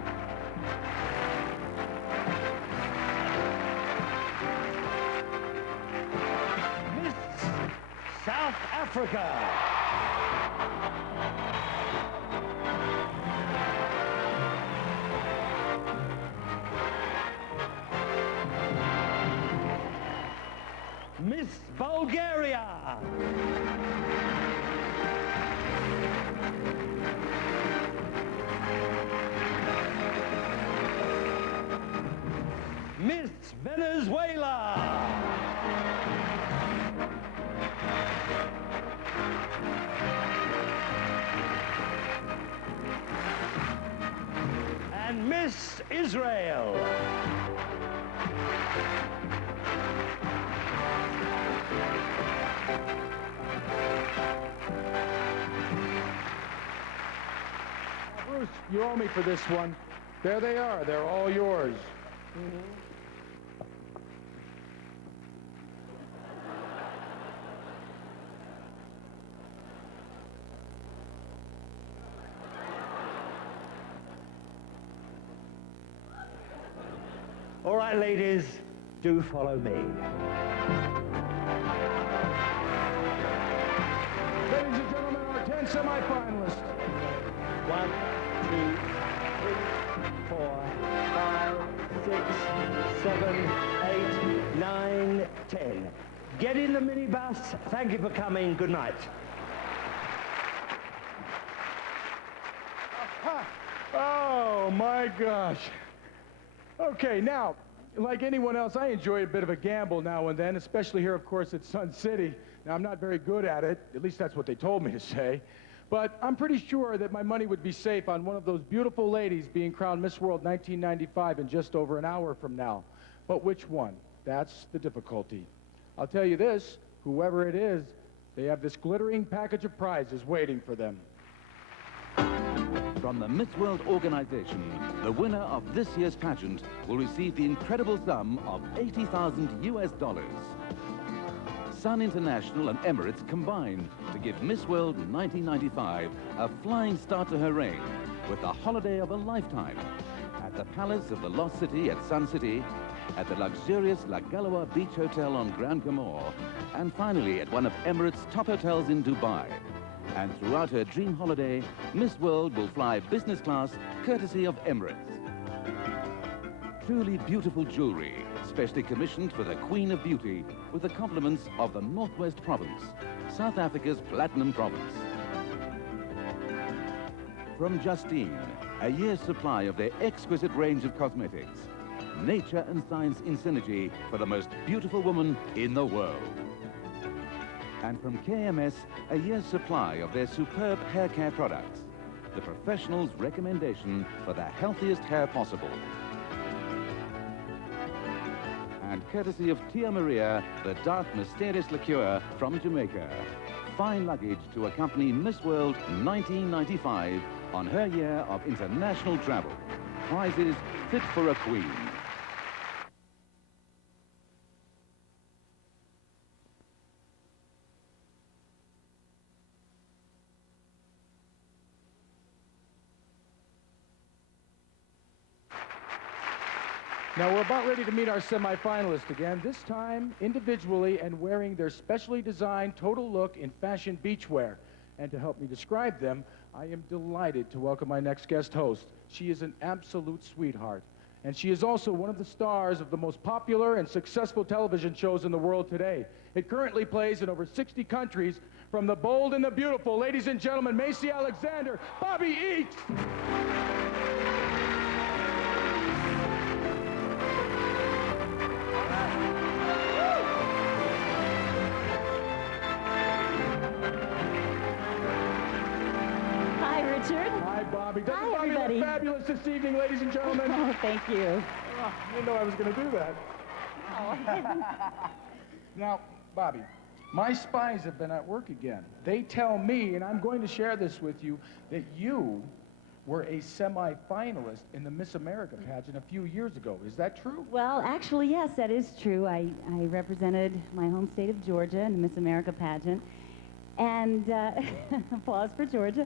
Miss South Africa. Miss Bulgaria. Miss Venezuela. And Miss Israel. Bruce, you owe me for this one. There they are. They're all yours. right, ladies, do follow me. Ladies and gentlemen, our 10 semifinalists. 1, 2, 3, 4, 5, 6, 7, 8, 9, 10. Get in the minibus. Thank you for coming. Good night. Oh, my gosh. Okay, now, like anyone else, I enjoy a bit of a gamble now and then, especially here, of course, at Sun City. Now, I'm not very good at it. At least that's what they told me to say. But I'm pretty sure that my money would be safe on one of those beautiful ladies being crowned Miss World 1995 in just over an hour from now. But which one? That's the difficulty. I'll tell you this, whoever it is, they have this glittering package of prizes waiting for them. From the Miss World organization, the winner of this year's pageant will receive the incredible sum of $80,000 US. Sun International and Emirates combined to give Miss World 1995 a flying start to her reign with the holiday of a lifetime at the Palace of the Lost City at Sun City, at the luxurious La Galois Beach Hotel on Grand Comore, and finally at one of Emirates' top hotels in Dubai. And throughout her dream holiday, Miss World will fly business class courtesy of Emirates. Truly beautiful jewelry, specially commissioned for the Queen of Beauty, with the compliments of the Northwest Province, South Africa's Platinum Province. From Justine, a year's supply of their exquisite range of cosmetics. Nature and science in synergy for the most beautiful woman in the world. And from KMS, a year's supply of their superb hair care products. The professional's recommendation for the healthiest hair possible. And courtesy of Tia Maria, the dark mysterious liqueur from Jamaica. Fine luggage to accompany Miss World 1995 on her year of international travel. Prizes fit for a queen. Now, we're about ready to meet our semifinalists again, this time individually and wearing their specially designed total look in fashion beachwear. And to help me describe them, I am delighted to welcome my next guest host. She is an absolute sweetheart. And she is also one of the stars of the most popular and successful television shows in the world today. It currently plays in over 60 countries. From the bold and the beautiful, ladies and gentlemen, Macy Alexander, Bobby Eats. Hi, Bobby. Doesn't Hi, Bobby everybody. look fabulous this evening, ladies and gentlemen? Oh, thank you. I didn't know I was going to do that. Now, Bobby, my spies have been at work again. They tell me, and I'm going to share this with you, that you were a semi-finalist in the Miss America pageant a few years ago. Is that true? Well, actually, yes, that is true. I represented my home state of Georgia in the Miss America pageant. And applause for Georgia.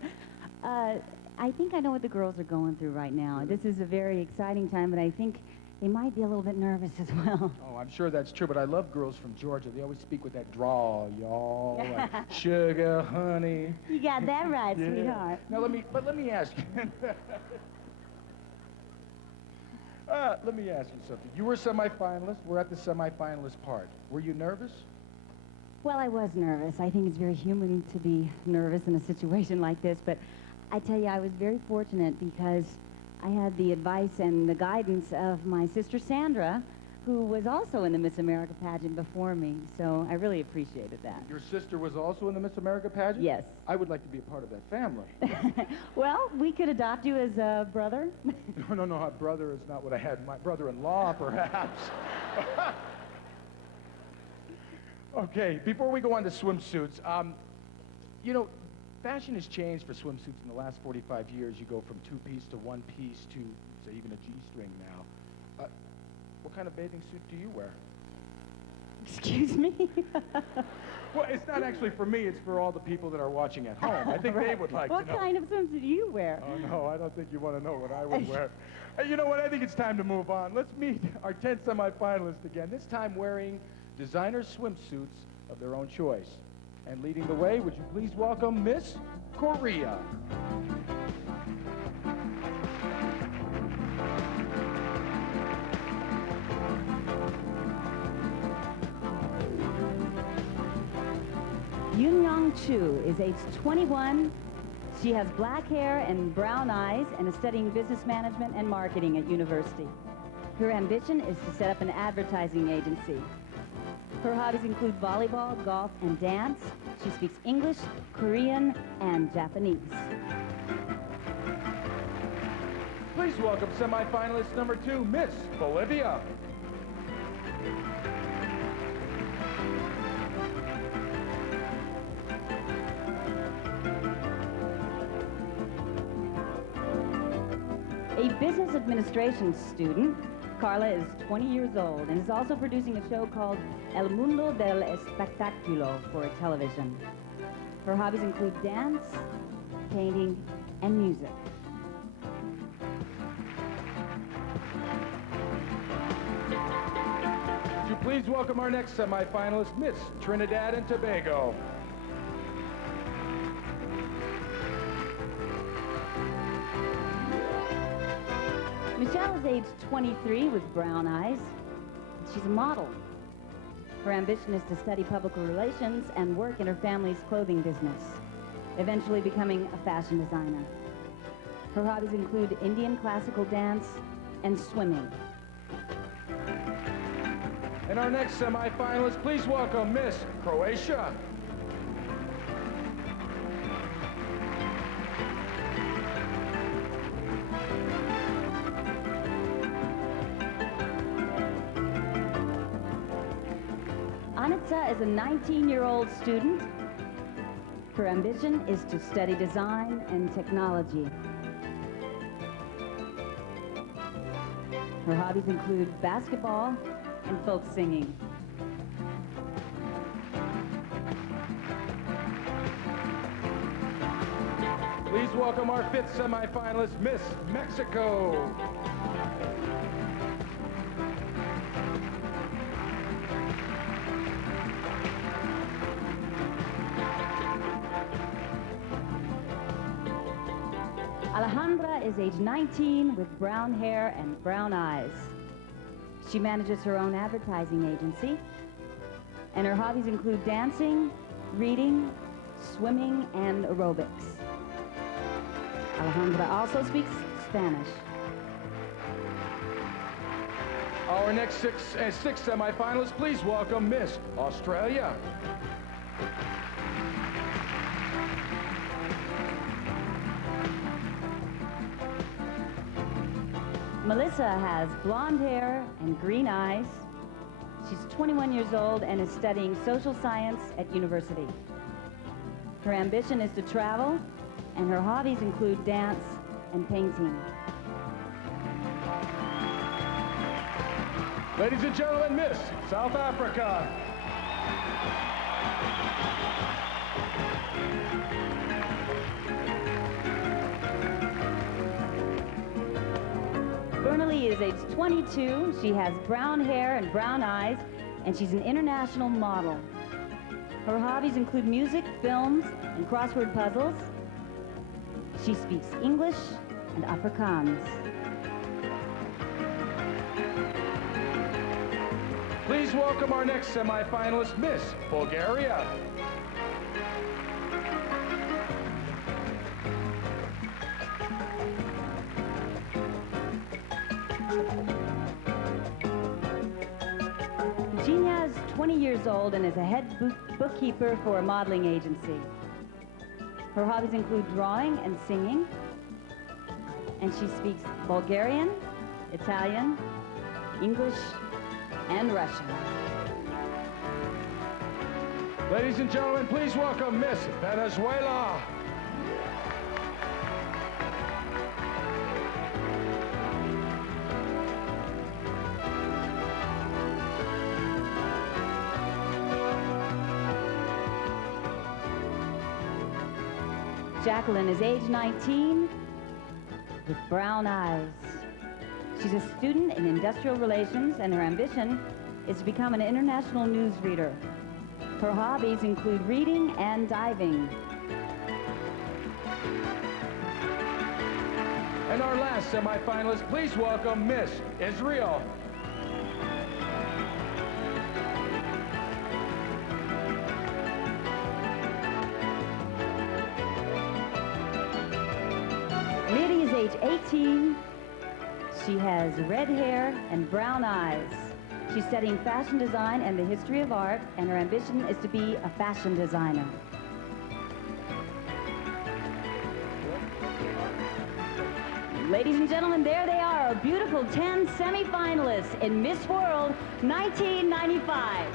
I think I know what the girls are going through right now. This is a very exciting time, but I think they might be a little bit nervous as well. Oh, I'm sure that's true, but I love girls from Georgia. They always speak with that drawl, y'all, like sugar, honey. You got that right, Yeah. sweetheart. Now, let me ask you. Let me ask you something. You were a semifinalist. We're at the semifinalist part. Were you nervous? Well, I was nervous. I think it's very human to be nervous in a situation like this, but I tell you, I was very fortunate because I had the advice and the guidance of my sister Sandra, who was also in the Miss America pageant before me, so I really appreciated that. Your sister was also in the Miss America pageant? Yes. I would like to be a part of that family. Well, we could adopt you as a brother. No, my brother is not what I had. My brother-in-law, perhaps. Okay, before we go on to swimsuits, you know, fashion has changed for swimsuits in the last 45 years. You go from two-piece to one-piece to, say, even a G-string now. What kind of bathing suit do you wear? Excuse me? Well, it's not actually for me, it's for all the people that are watching at home. I think they would like What to know. kind of swimsuit do you wear? Oh, no, I don't think you want to know what I would wear. Hey, you know what? I think it's time to move on. Let's meet our 10 semifinalists again, this time wearing designer swimsuits of their own choice. And leading the way, would you please welcome Miss Korea. Yoon Chu is age 21. She has black hair and brown eyes and is studying business management and marketing at university. Her ambition is to set up an advertising agency. Her hobbies include volleyball, golf, and dance. She speaks English, Korean, and Japanese. Please welcome semifinalist number 2, Miss Bolivia. A business administration student, Carla is 20 years old and is also producing a show called El Mundo del Espectáculo for television. Her hobbies include dance, painting, and music. Would you please welcome our next semifinalist, Miss Trinidad and Tobago. Michelle is age 23 with brown eyes. She's a model. Her ambition is to study public relations and work in her family's clothing business, eventually becoming a fashion designer. Her hobbies include Indian classical dance and swimming. And our next semifinalist, please welcome Miss Croatia. Anitza is a 19-year-old student. Her ambition is to study design and technology. Her hobbies include basketball and folk singing. Please welcome our 5th semifinalist, Miss Mexico. Alejandra is age 19 with brown hair and brown eyes. She manages her own advertising agency, and her hobbies include dancing, reading, swimming, and aerobics. Alejandra also speaks Spanish. Our next six semifinalists, please welcome Miss Australia. Melissa has blonde hair and green eyes. She's 21 years old and is studying social science at university. Her ambition is to travel, and her hobbies include dance and painting. Ladies and gentlemen, Miss South Africa. Bernally is age 22. She has brown hair and brown eyes, and she's an international model. Her hobbies include music, films, and crossword puzzles. She speaks English and Afrikaans. Please welcome our next semifinalist, Miss Bulgaria. Eugenia is 20 years old and is a head bookkeeper for a modeling agency. Her hobbies include drawing and singing, and she speaks Bulgarian, Italian, English, and Russian. Ladies and gentlemen, please welcome Miss Venezuela. Jacqueline is age 19 with brown eyes. She's a student in industrial relations, and her ambition is to become an international newsreader. Her hobbies include reading and diving. And our last semifinalist, please welcome Miss Israel. Liddy is age 18. She has red hair and brown eyes. She's studying fashion design and the history of art, and her ambition is to be a fashion designer. Ladies and gentlemen, there they are, our beautiful 10 semifinalists in Miss World 1995.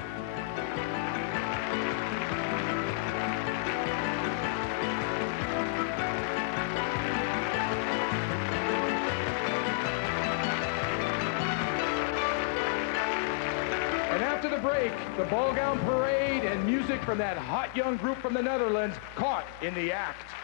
And after the break, the ball gown parade and music from that hot young group from the Netherlands, Caught in the Act.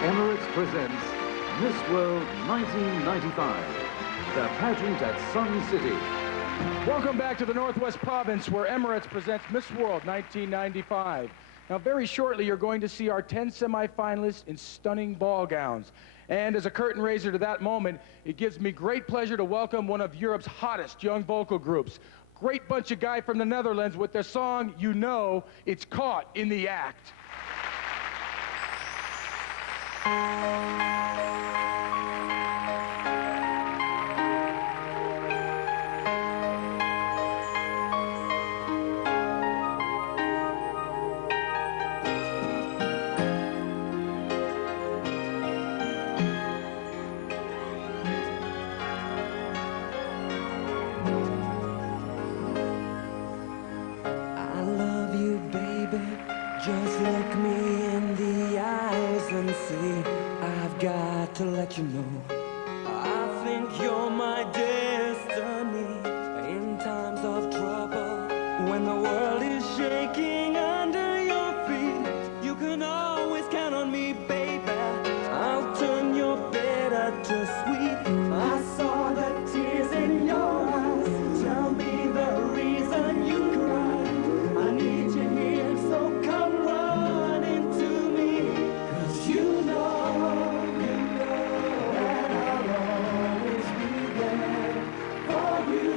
Emirates presents Miss World 1995, the pageant at Sun City. Welcome back to the Northwest Province, where Emirates presents Miss World 1995. Now, very shortly, you're going to see our 10 semifinalists in stunning ball gowns. And as a curtain raiser to that moment, it gives me great pleasure to welcome one of Europe's hottest young vocal groups. Great bunch of guys from the Netherlands with their song, You Know, It's Caught in the Act. Just like got to let you know, I think you're my destiny. In times of trouble, when the world is shaking under your feet, you can always count on me, baby. I'll turn your bitter to sweet. I saw the tears in your eyes. Tell me the reason you cry. I need you here, so come running to me. 'Cause you know that I'll always be there for you,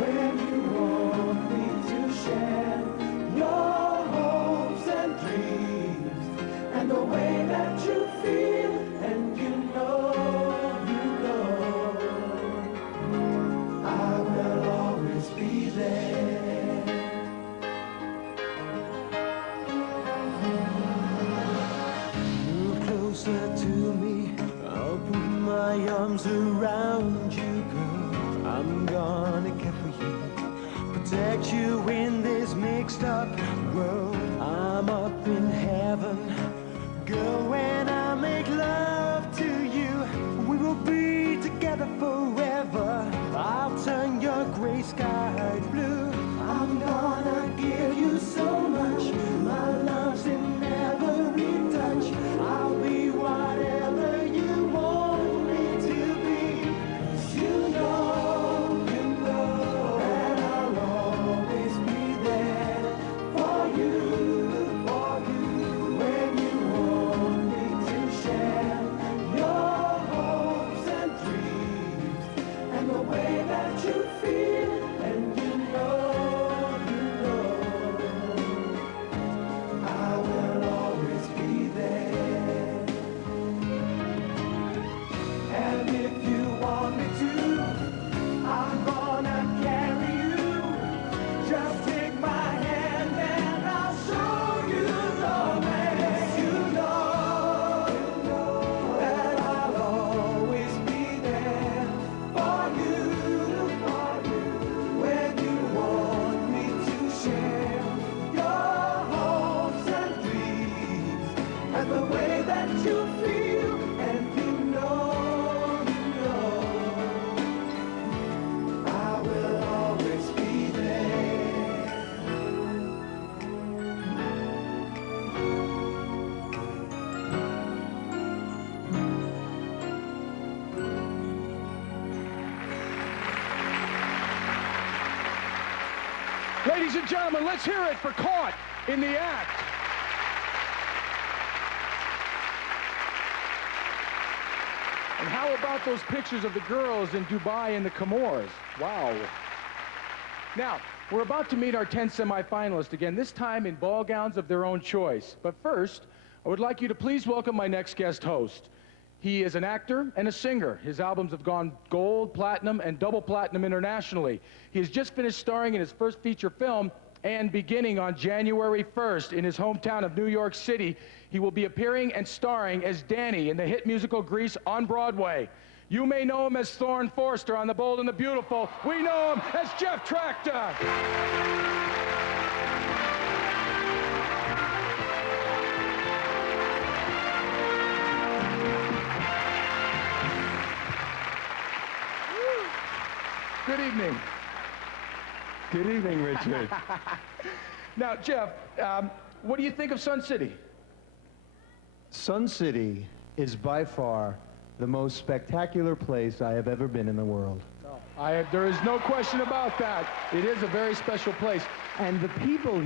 when you want me to share your hopes and dreams, and the way that you feel, and you know, I will always be there. Move closer to me, I'll put my arms around you, girl. I'm gonna care for you, protect you in this mixed up world. I'm up in heaven, girl, when I make love to you. We will be together forever. I'll turn your gray sky blue. I'm gonna give you so much. My love's in every touch. I'll be whatever you want me to be. 'Cause you know that I'll always be there for you, when you want me to share your hopes and dreams, and the way that you feel, and you know, I will always be there. And if you want me to, I'm gonna carry you. Just take my hand and I'll show you the way. You know that I'll always be there for you, when you want me to share your hopes and dreams, and the way that you feel, and you know, I will always be there. Ladies and gentlemen, let's hear it for Caught in the Act. And how about those pictures of the girls in Dubai and the Comores? Wow. Now, we're about to meet our 10 semifinalists again, this time in ball gowns of their own choice. But first, I would like you to please welcome my next guest host. He is an actor and a singer. His albums have gone gold, platinum, and double platinum internationally. He has just finished starring in his first feature film, and beginning on January 1st in his hometown of New York City, he will be appearing and starring as Danny in the hit musical Grease on Broadway. You may know him as Thorne Forster on The Bold and the Beautiful. We know him as Jeff Tractor. Good evening. Good evening, Richard. Now, Jeff, what do you think of Sun City? Sun City is by far the most spectacular place I have ever been in the world. There is no question about that. It is a very special place. And the people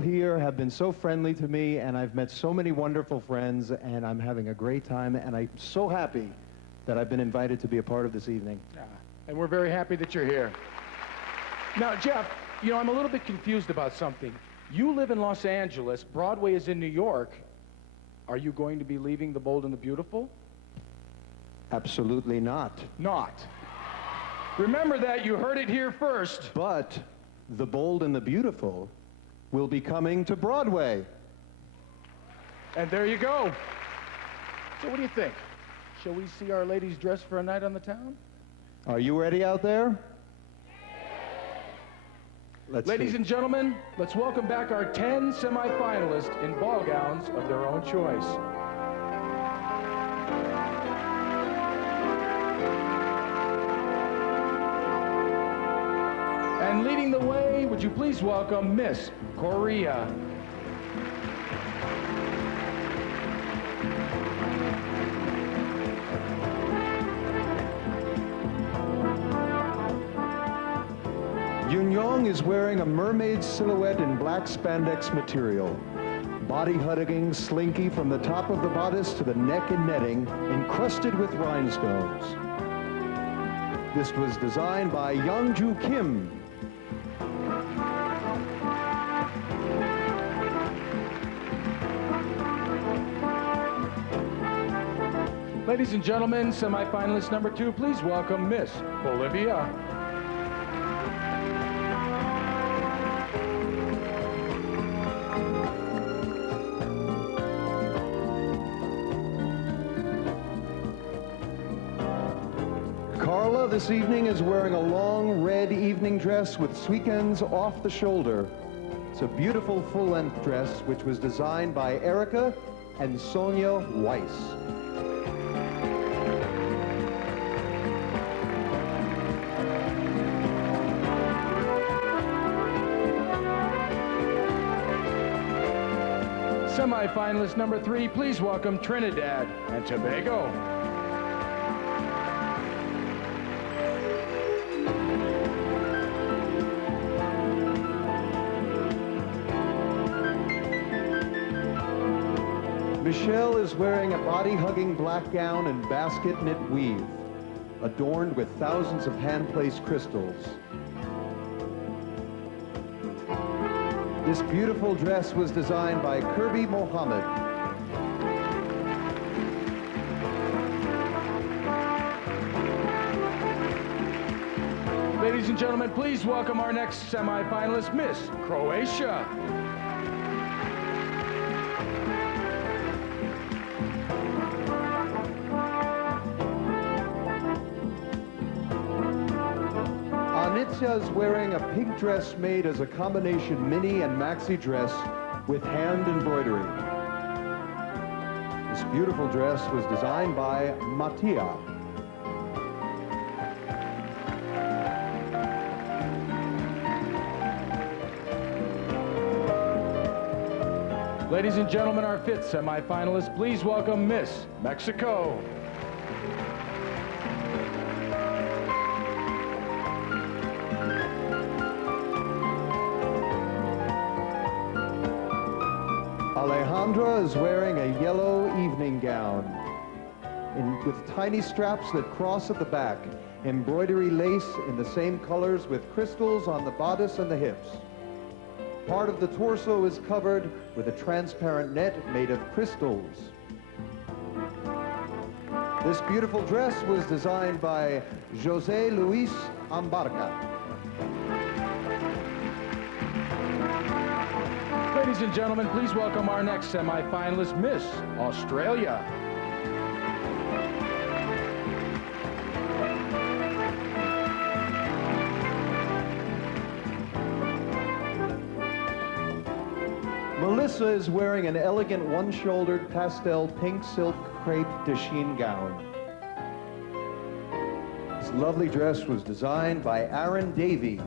here have been so friendly to me, and I've met so many wonderful friends, and I'm having a great time, and I'm so happy that I've been invited to be a part of this evening. And we're very happy that you're here. Now, Jeff, you know, I'm a little bit confused about something. You live in Los Angeles, Broadway is in New York. Are you going to be leaving The Bold and the Beautiful? Absolutely not. Not. Remember that, you heard it here first. But The Bold and the Beautiful will be coming to Broadway. And there you go. So what do you think? Shall we see our ladies dressed for a night on the town? Are you ready out there? Ladies and gentlemen, let's welcome back our 10 semifinalists in ball gowns of their own choice. And leading the way, would you please welcome Miss Korea. Yoon is wearing a mermaid silhouette in black spandex material. Body-hugging slinky from the top of the bodice to the neck and netting, encrusted with rhinestones. This was designed by Youngju Kim. Ladies and gentlemen, semifinalist number 2, please welcome Miss Bolivia. Carla this evening is wearing a long red evening dress with sweekends off the shoulder. It's a beautiful full-length dress which was designed by Erica and Sonia Weiss. Semifinalist number 3, please welcome Trinidad and Tobago. Michelle is wearing a body-hugging black gown and basket knit weave, adorned with thousands of hand-placed crystals. This beautiful dress was designed by Kirby Mohammed. Ladies and gentlemen, please welcome our next semifinalist, Miss Croatia. Anitya is wearing a pink dress made as a combination mini and maxi dress with hand embroidery. This beautiful dress was designed by Mattia. Ladies and gentlemen, our 5th semifinalist, please welcome Miss Mexico. Alejandra is wearing a yellow evening gown with tiny straps that cross at the back, embroidery lace in the same colors with crystals on the bodice and the hips. Part of the torso is covered with a transparent net made of crystals. This beautiful dress was designed by José Luis Ambarca. Ladies and gentlemen, please welcome our next semifinalist, Miss Australia. Melissa is wearing an elegant one-shouldered pastel pink silk crepe de chine gown. This lovely dress was designed by Aaron Davey.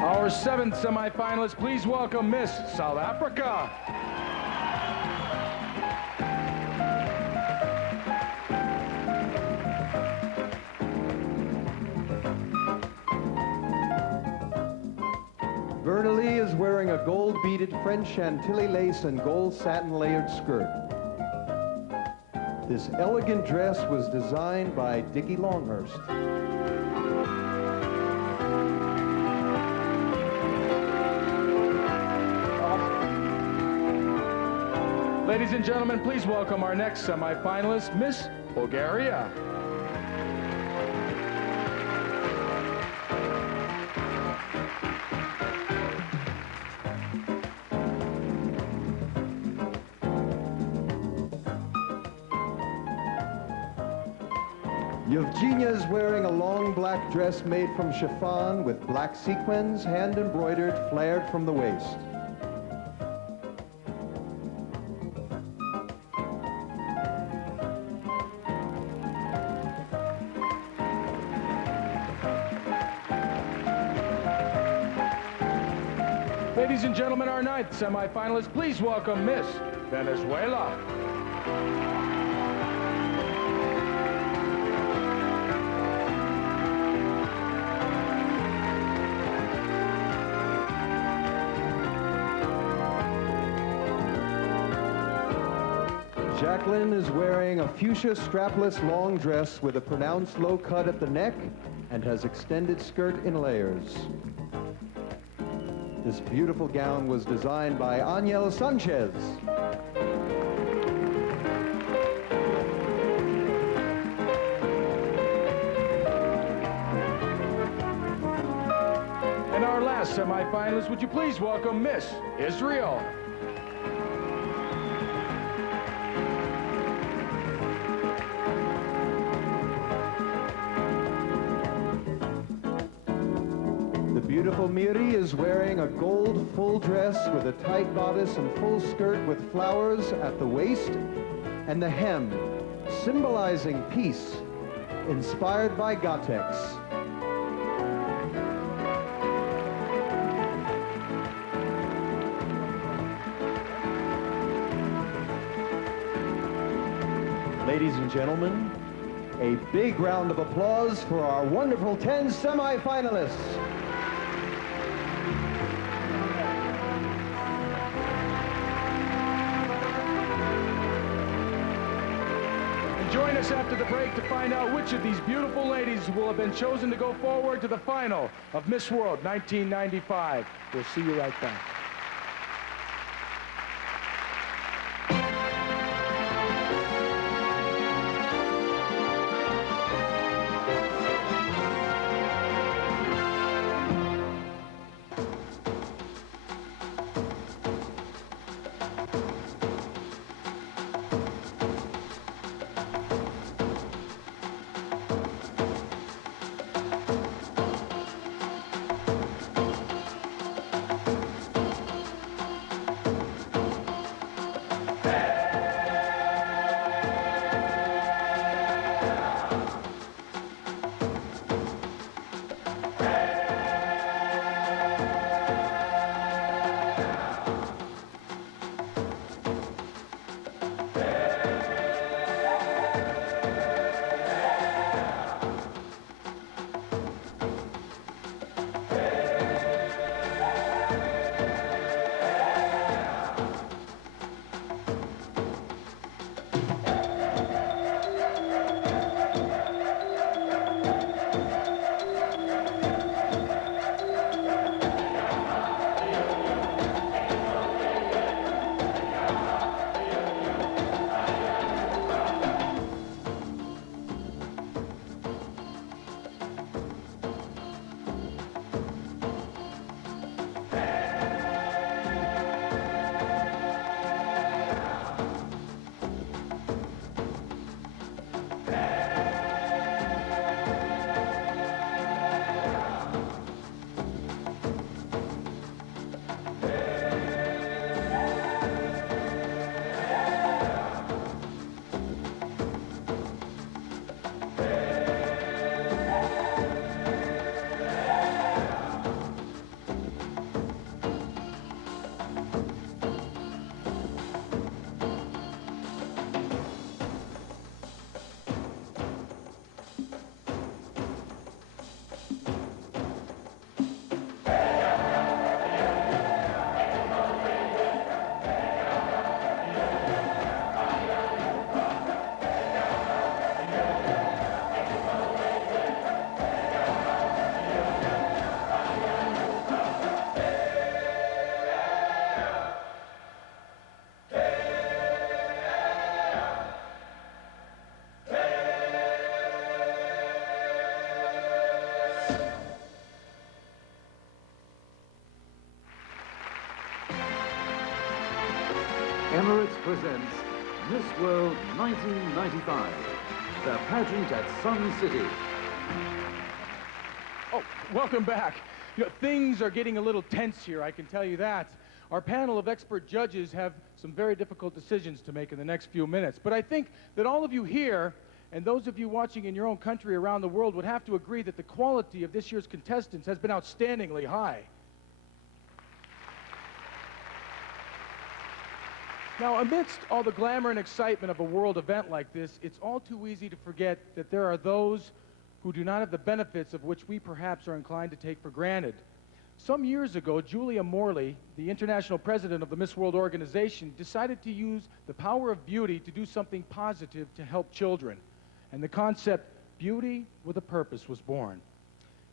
Our 7th semifinalist, please welcome Miss South Africa. Bernalie is wearing a gold-beaded French Chantilly lace and gold satin layered skirt. This elegant dress was designed by Dickie Longhurst. Ladies and gentlemen, please welcome our next semifinalist, Miss Bulgaria. Yevgenia's wearing a long black dress made from chiffon with black sequins, hand embroidered, flared from the waist. Ladies and gentlemen, our ninth semifinalist, please welcome Miss Venezuela. Jacqueline is wearing a fuchsia strapless long dress with a pronounced low cut at the neck and has extended skirt in layers. This beautiful gown was designed by Ángel Sanchez. And our last semifinalist, would you please welcome Miss Israel. The beautiful Miri is wearing a gold full dress with a tight bodice and full skirt with flowers at the waist and the hem, symbolizing peace, inspired by Gotex. Ladies and gentlemen, a big round of applause for our wonderful 10 semifinalists. Join us after the break to find out which of these beautiful ladies will have been chosen to go forward to the final of Miss World 1995. We'll see you right back. Emirates presents Miss World 1995. the pageant at Sun City. Oh, welcome back. You know, things are getting a little tense here, I can tell you that. Our panel of expert judges have some very difficult decisions to make in the next few minutes. But I think that all of you here, and those of you watching in your own country around the world, would have to agree that the quality of this year's contestants has been outstandingly high. Now, amidst all the glamour and excitement of a world event like this, it's all too easy to forget that there are those who do not have the benefits of which we perhaps are inclined to take for granted. Some years ago, Julia Morley, the international president of the Miss World organization, decided to use the power of beauty to do something positive to help children. And the concept, Beauty with a Purpose, was born.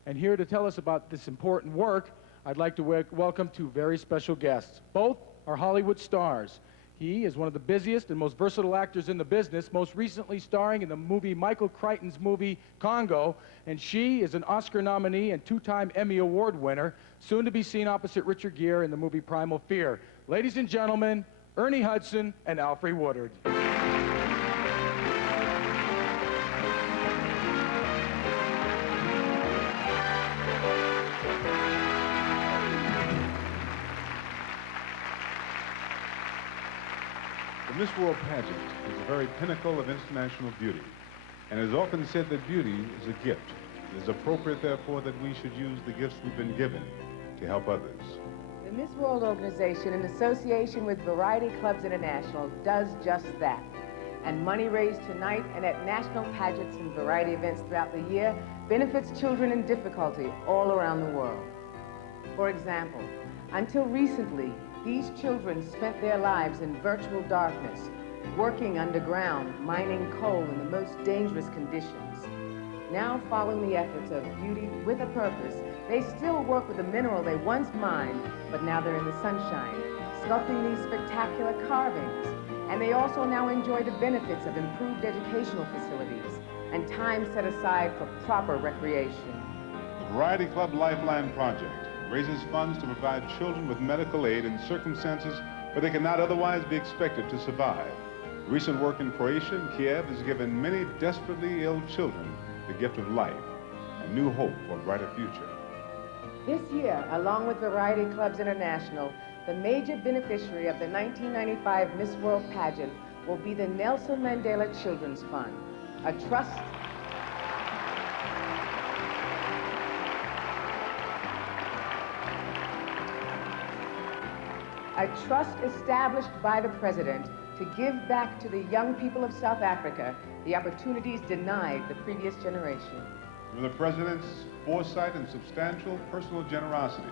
And here to tell us about this important work, I'd like to welcome two very special guests. Both are Hollywood stars. He is one of the busiest and most versatile actors in the business, most recently starring in the movie Michael Crichton's movie Congo, and she is an Oscar nominee and two-time Emmy Award winner, soon to be seen opposite Richard Gere in the movie Primal Fear. Ladies and gentlemen, Ernie Hudson and Alfre Woodard. The Miss World pageant is the very pinnacle of international beauty, and it is often said that beauty is a gift. It is appropriate, therefore, that we should use the gifts we've been given to help others. The Miss World organization, in association with Variety Clubs International, does just that. And money raised tonight and at national pageants and variety events throughout the year benefits children in difficulty all around the world. For example, until recently, these children spent their lives in virtual darkness, working underground, mining coal in the most dangerous conditions. Now, following the efforts of Beauty with a Purpose, they still work with the mineral they once mined, but now they're in the sunshine, sculpting these spectacular carvings. And they also now enjoy the benefits of improved educational facilities and time set aside for proper recreation. The Variety Club Lifeline Project raises funds to provide children with medical aid in circumstances where they cannot otherwise be expected to survive. Recent work in Croatia and Kiev has given many desperately ill children the gift of life and new hope for a brighter future. This year, along with Variety Clubs International, the major beneficiary of the 1995 Miss World pageant will be the Nelson Mandela Children's Fund, a trust established by the President to give back to the young people of South Africa the opportunities denied the previous generation. Through the President's foresight and substantial personal generosity,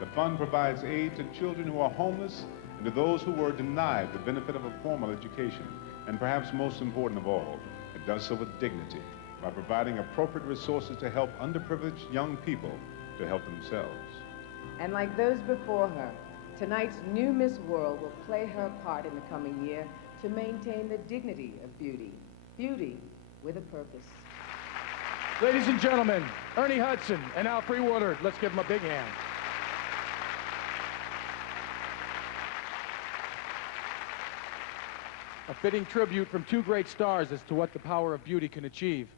the fund provides aid to children who are homeless and to those who were denied the benefit of a formal education. And perhaps most important of all, it does so with dignity by providing appropriate resources to help underprivileged young people to help themselves. And like those before her, tonight's new Miss World will play her part in the coming year to maintain the dignity of beauty. Beauty with a purpose. Ladies and gentlemen, Ernie Hudson and Alfre Woodard. Let's give them a big hand. A fitting tribute from two great stars as to what the power of beauty can achieve.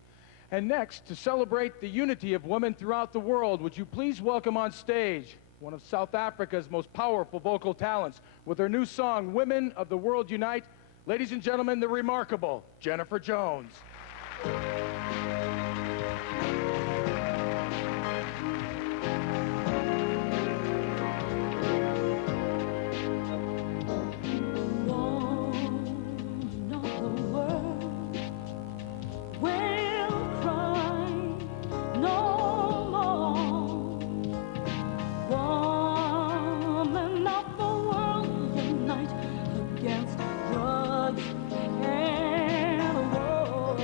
And next, to celebrate the unity of women throughout the world, would you please welcome on stage one of South Africa's most powerful vocal talents with her new song, Women of the World Unite. Ladies and gentlemen, the remarkable Jennifer Jones. Against drugs and war.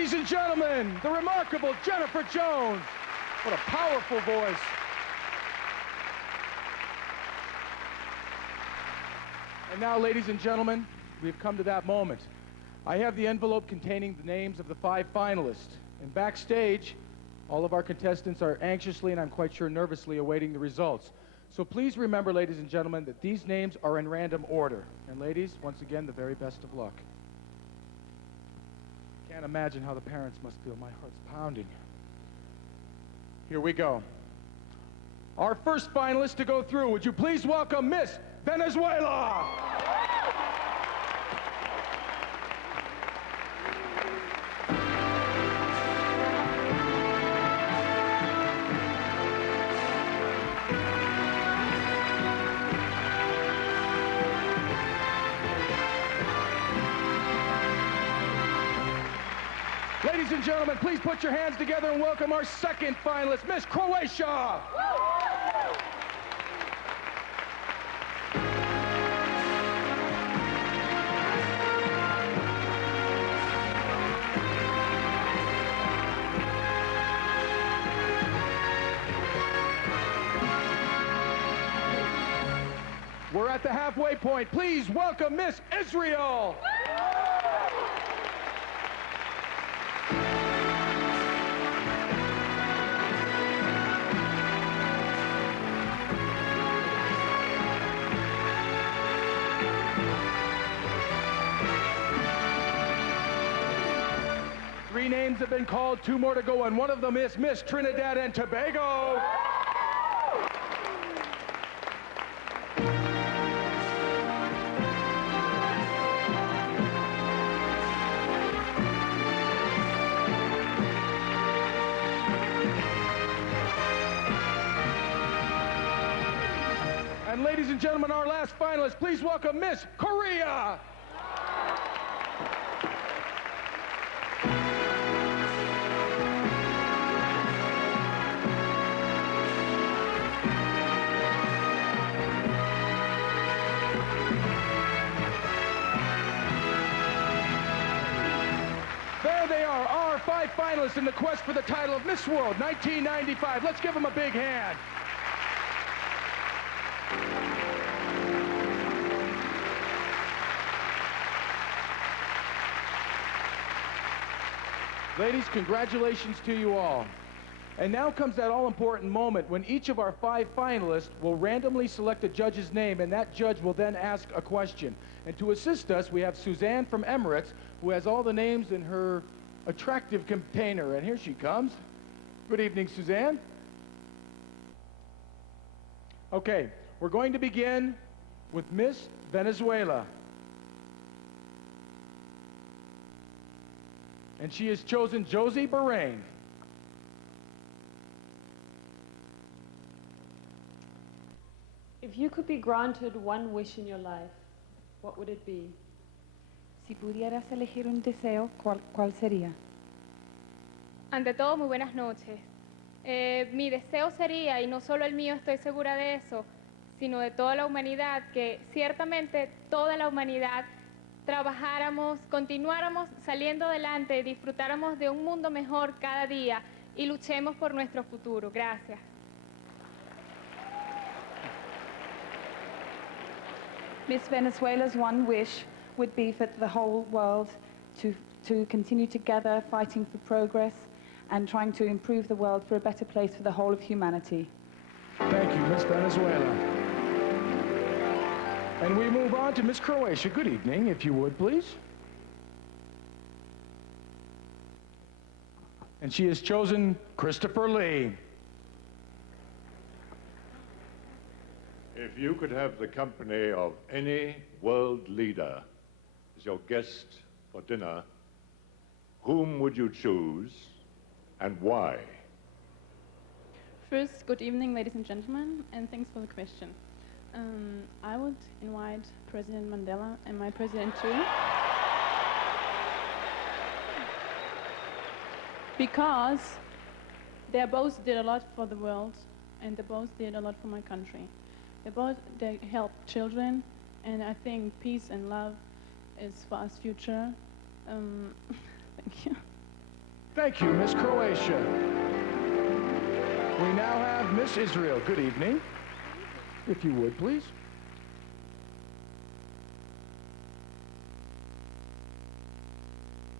Ladies and gentlemen, the remarkable Jennifer Jones. What a powerful voice. And now, ladies and gentlemen, we've come to that moment. I have the envelope containing the names of the 5 finalists. And backstage, all of our contestants are anxiously and I'm quite sure nervously awaiting the results. So please remember, ladies and gentlemen, that these names are in random order. And ladies, once again, the very best of luck. Can't imagine how the parents must feel. My heart's pounding. Here we go. Our first finalist to go through, would you please welcome Miss Venezuela? Ladies and gentlemen, please put your hands together and welcome our second finalist, Miss Croatia. We're at the halfway point. Please welcome Miss Israel. Three names have been called, 2 more to go, and one of them is Miss Trinidad and Tobago. And ladies and gentlemen, our last finalist, please welcome Miss Korea. There they are, our 5 finalists in the quest for the title of Miss World 1995. Let's give them a big hand. Ladies, congratulations to you all. And now comes that all-important moment when each of our 5 finalists will randomly select a judge's name, and that judge will then ask a question. And to assist us, we have Suzanne from Emirates, who has all the names in her attractive container. And here she comes. Good evening, Suzanne. Okay, we're going to begin with Miss Venezuela. And she has chosen Josie Bahrain. If you could be granted one wish in your life, what would it be? Si pudieras elegir un deseo, ¿cuál sería? Ante todo, muy buenas noches. Mi deseo sería, y no solo el mío, estoy segura de eso, sino de toda la humanidad, que ciertamente toda la humanidad trabajáramos, continuáramos saliendo adelante, disfrutáramos de un mundo mejor cada día y luchemos por nuestro futuro. Gracias. Miss Venezuela's one wish would be for the whole world to continue together, fighting for progress and trying to improve the world for a better place for the whole of humanity. Thank you, Miss Venezuela. And we move on to Miss Croatia. Good evening, if you would, please. And she has chosen Christopher Lee. If you could have the company of any world leader as your guest for dinner, whom would you choose and why? First, good evening, ladies and gentlemen, and thanks for the question. I would invite President Mandela and my president too, because they both did a lot for the world and they both did a lot for my country. They help children, and I think peace and love is for us future. Thank you. Thank you, Miss Croatia. We now have Miss Israel. Good evening. If you would, please.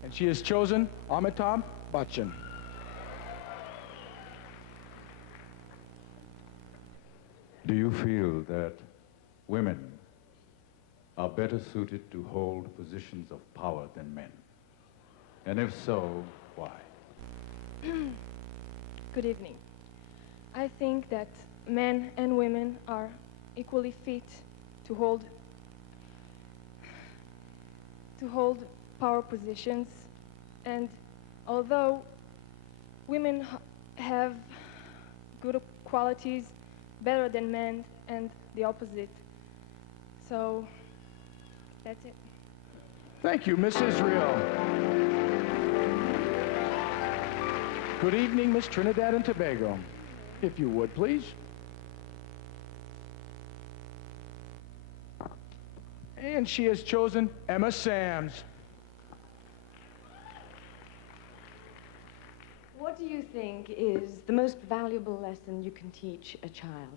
And she has chosen Amitabh Bachchan. Do you feel that women are better suited to hold positions of power than men? And if so, why? Good evening. I think that men and women are equally fit to hold power positions, and although women have good qualities better than men and the opposite. So that's it. Thank you, Miss Israel. Good evening, Miss Trinidad and Tobago. If you would, please. And she has chosen Emma Sams. What do you think is the most valuable lesson you can teach a child?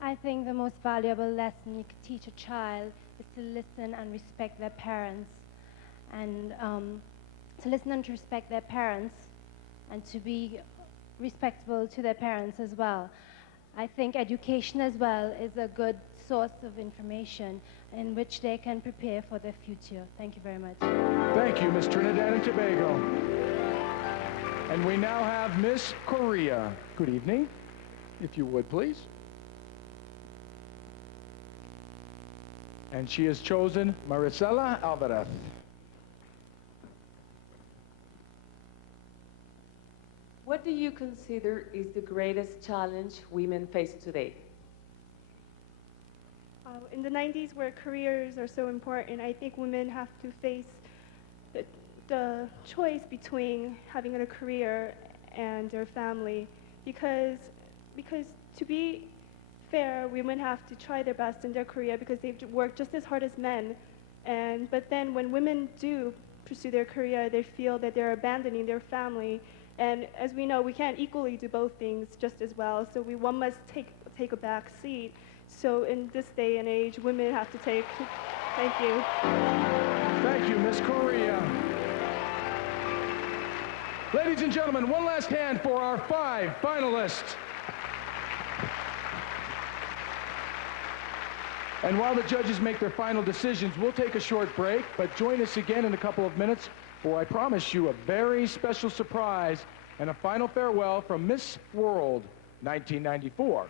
I think the most valuable lesson you can teach a child is to listen and respect their parents, and to listen and to respect their parents, and to be respectful to their parents as well. I think education as well is a good source of information in which they can prepare for their future. Thank you very much. Thank you, Miss Trinidad and Tobago. And we now have Miss Korea. Good evening. If you would, please. And she has chosen Maricela Alvarez. What do you consider is the greatest challenge women face today? In the 90s, where careers are so important, I think women have to face the choice between having a career and their family, because to be fair, women have to try their best in their career because they've worked just as hard as men. But then when women do pursue their career, they feel that they're abandoning their family. And as we know, we can't equally do both things just as well. So one must take a back seat. So in this day and age, women have to take. Thank you. Thank you, Miss Korea. Ladies and gentlemen, one last hand for our 5 finalists. And while the judges make their final decisions, we'll take a short break, but join us again in a couple of minutes for, I promise you, a very special surprise and a final farewell from Miss World 1994.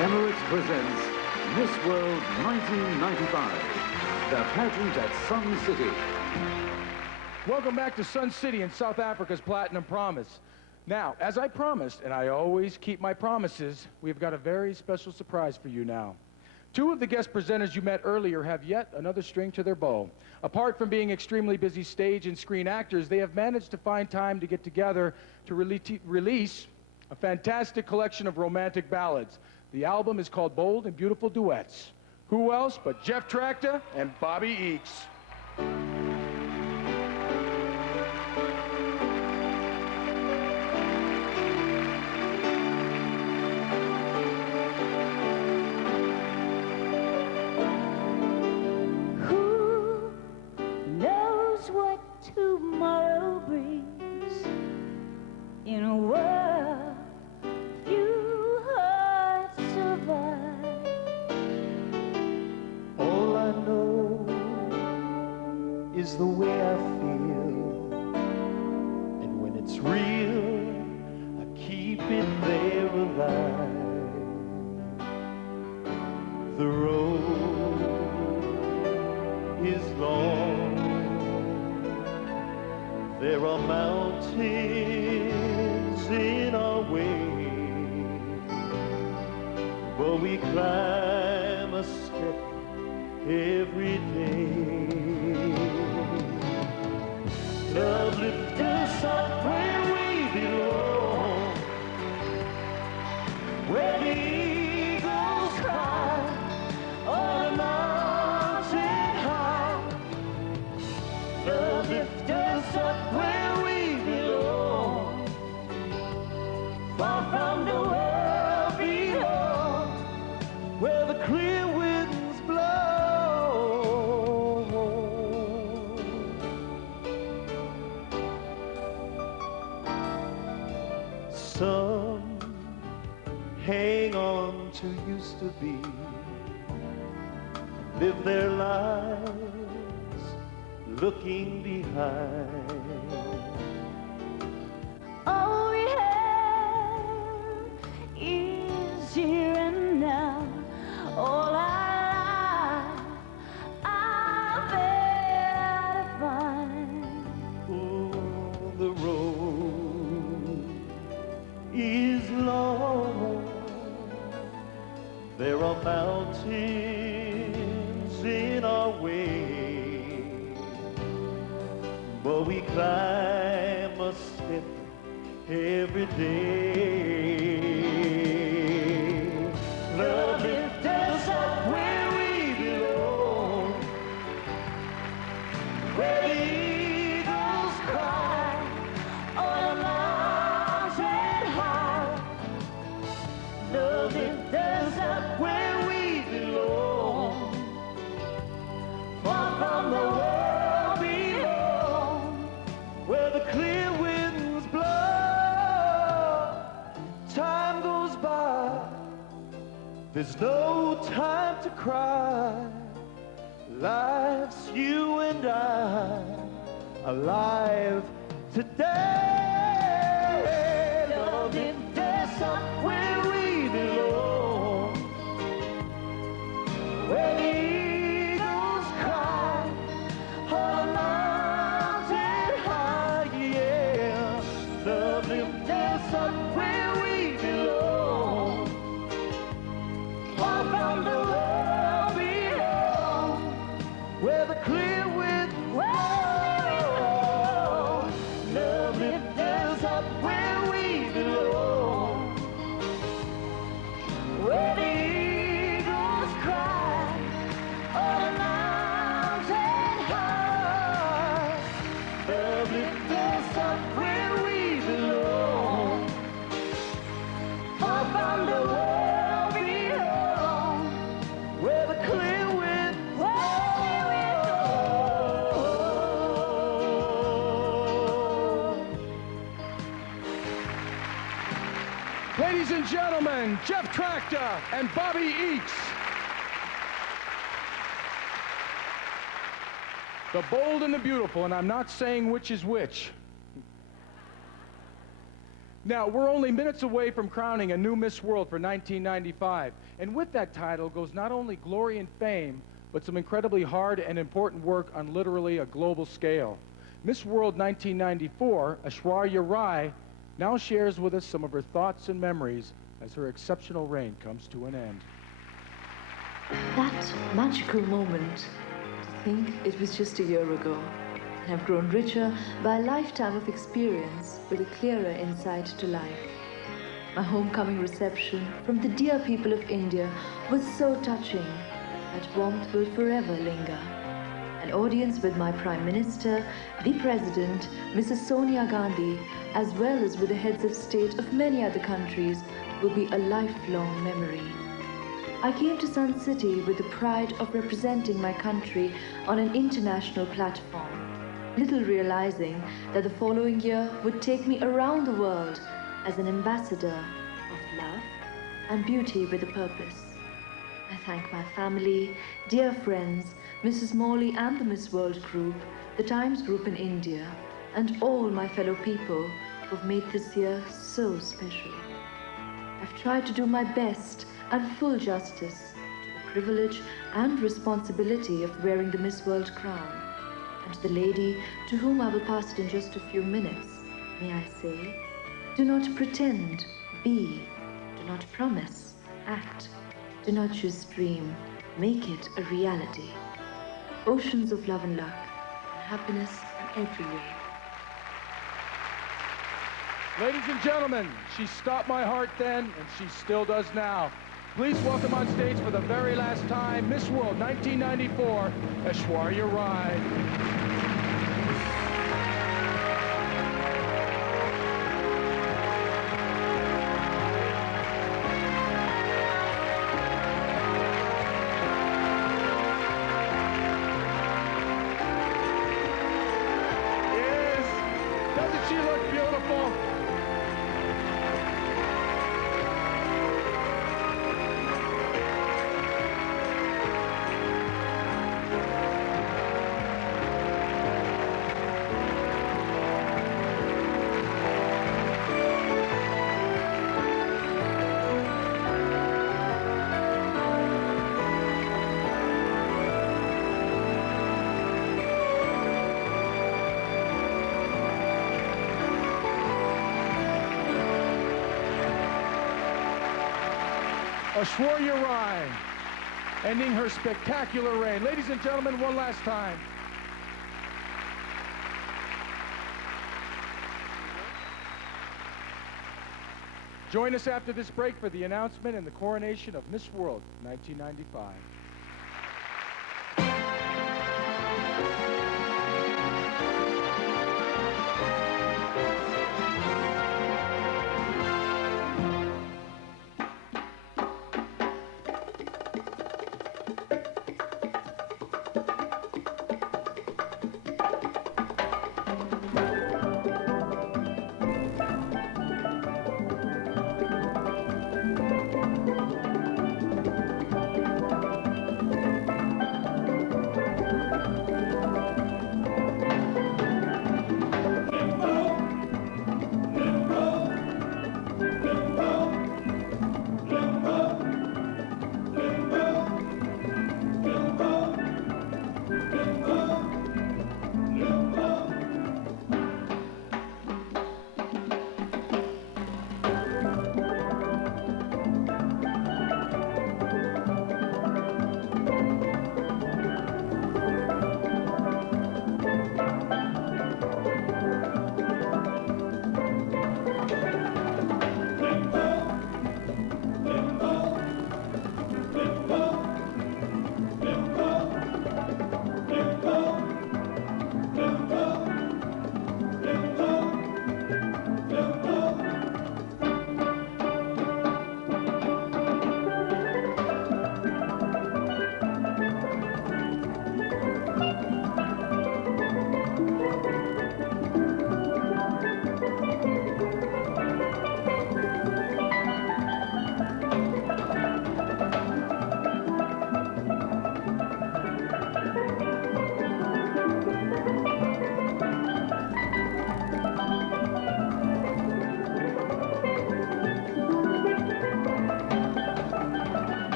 Emirates presents Miss World 1995, the pageant at Sun City. Welcome back to Sun City in South Africa's Platinum Promise. Now, as I promised, and I always keep my promises, we've got a very special surprise for you now. Two of the guest presenters you met earlier have yet another string to their bow. Apart from being extremely busy stage and screen actors, they have managed to find time to get together to release a fantastic collection of romantic ballads. The album is called Bold and Beautiful Duets. Who else but Jeff Tractor and Bobby Eakes? Tomorrow brings in a world few hearts survive. All I know is the way I feel, and when it's real, I keep it there alive. The road is long. There are mountains in our way, but we climb a step every day. Love lifts us up where we belong, where the eagles cry on a mountain high. Love lifts us up where we belong, far from the world beyond, where the clear winds blow. Some hang on to used to be, live their lives looking behind. All we have is here and now. All our life I'll bear to find. Oh, the road is long. There are mountains in our way, but we climb a step every day. Love lifts us up where we belong, where the eagles cry on a mountain high. Love lifts us up where we belong, far from the world beyond, where the clear winds blow. Time goes by, there's no time to cry. Life's you and I, alive today. Love lifts us up where we belong, where the eagles cry on a mountain high. Yeah, love lifts us up where we belong, far from the world beyond, where the clear winds blow. Love lifts us up where we belong, where the eagles cry on a mountain high. Love lifts us up where we belong, far from the world beyond, where the clear winds blow. Ladies and gentlemen, Jeff Tractor and Bobby Eakes. The Bold and the Beautiful, and I'm not saying which is which. Now, we're only minutes away from crowning a new Miss World for 1995. And with that title goes not only glory and fame, but some incredibly hard and important work on literally a global scale. Miss World 1994, Aishwarya Rai, now shares with us some of her thoughts and memories as her exceptional reign comes to an end. That magical moment, to think it was just a year ago, and have grown richer by a lifetime of experience with a clearer insight to life. My homecoming reception from the dear people of India was so touching that warmth will forever linger. An audience with my Prime Minister, the President, Mrs. Sonia Gandhi, as well as with the heads of state of many other countries, will be a lifelong memory. I came to Sun City with the pride of representing my country on an international platform, little realizing that the following year would take me around the world as an ambassador of love and beauty with a purpose. I thank my family, dear friends, Mrs. Morley and the Miss World group, the Times group in India, and all my fellow people who've made this year so special. I've tried to do my best and full justice to the privilege and responsibility of wearing the Miss World crown. And to the lady to whom I will pass it in just a few minutes, may I say, do not pretend, be, do not promise, act, do not just dream, make it a reality. Oceans of love and luck, and happiness in every way. Ladies and gentlemen, she stopped my heart then, and she still does now. Please welcome on stage for the very last time, Miss World 1994, Aishwarya Rai. Doesn't she look beautiful? Aishwarya Rai, ending her spectacular reign. Ladies and gentlemen, one last time. Join us after this break for the announcement and the coronation of Miss World 1995.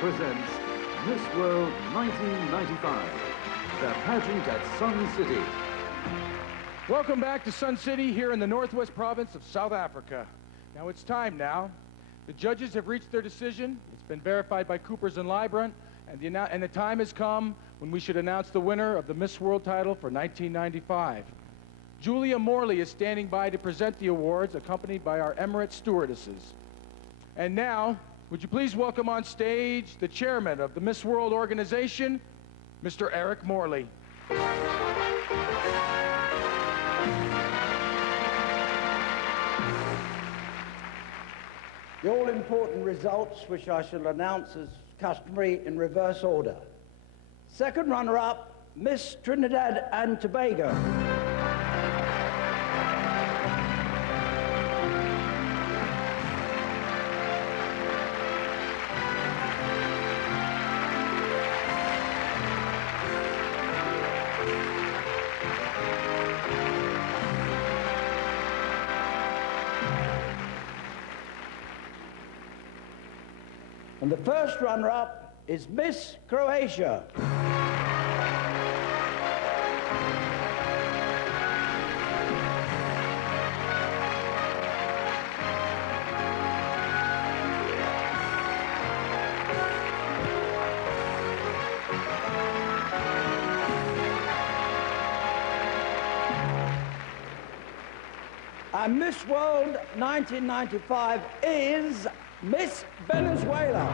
presents Miss World 1995, the pageant at Sun City. Welcome back to Sun City here in the northwest province of South Africa. Now it's time now. The judges have reached their decision. It's been verified by Coopers and Librant, and the time has come when we should announce the winner of the Miss World title for 1995. Julia Morley is standing by to present the awards, accompanied by our Emirates stewardesses. And now, would you please welcome on stage the chairman of the Miss World organization, Mr. Eric Morley. The all-important results, which I shall announce as customary in reverse order. Second runner-up, Miss Trinidad and Tobago. And the first runner-up is Miss Croatia. And Miss World 1995 is Miss Venezuela.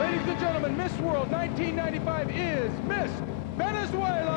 Ladies and gentlemen, Miss World 1995 is Miss Venezuela!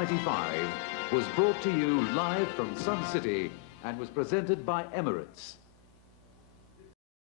1995 was brought to you live from Sun City and was presented by Emirates.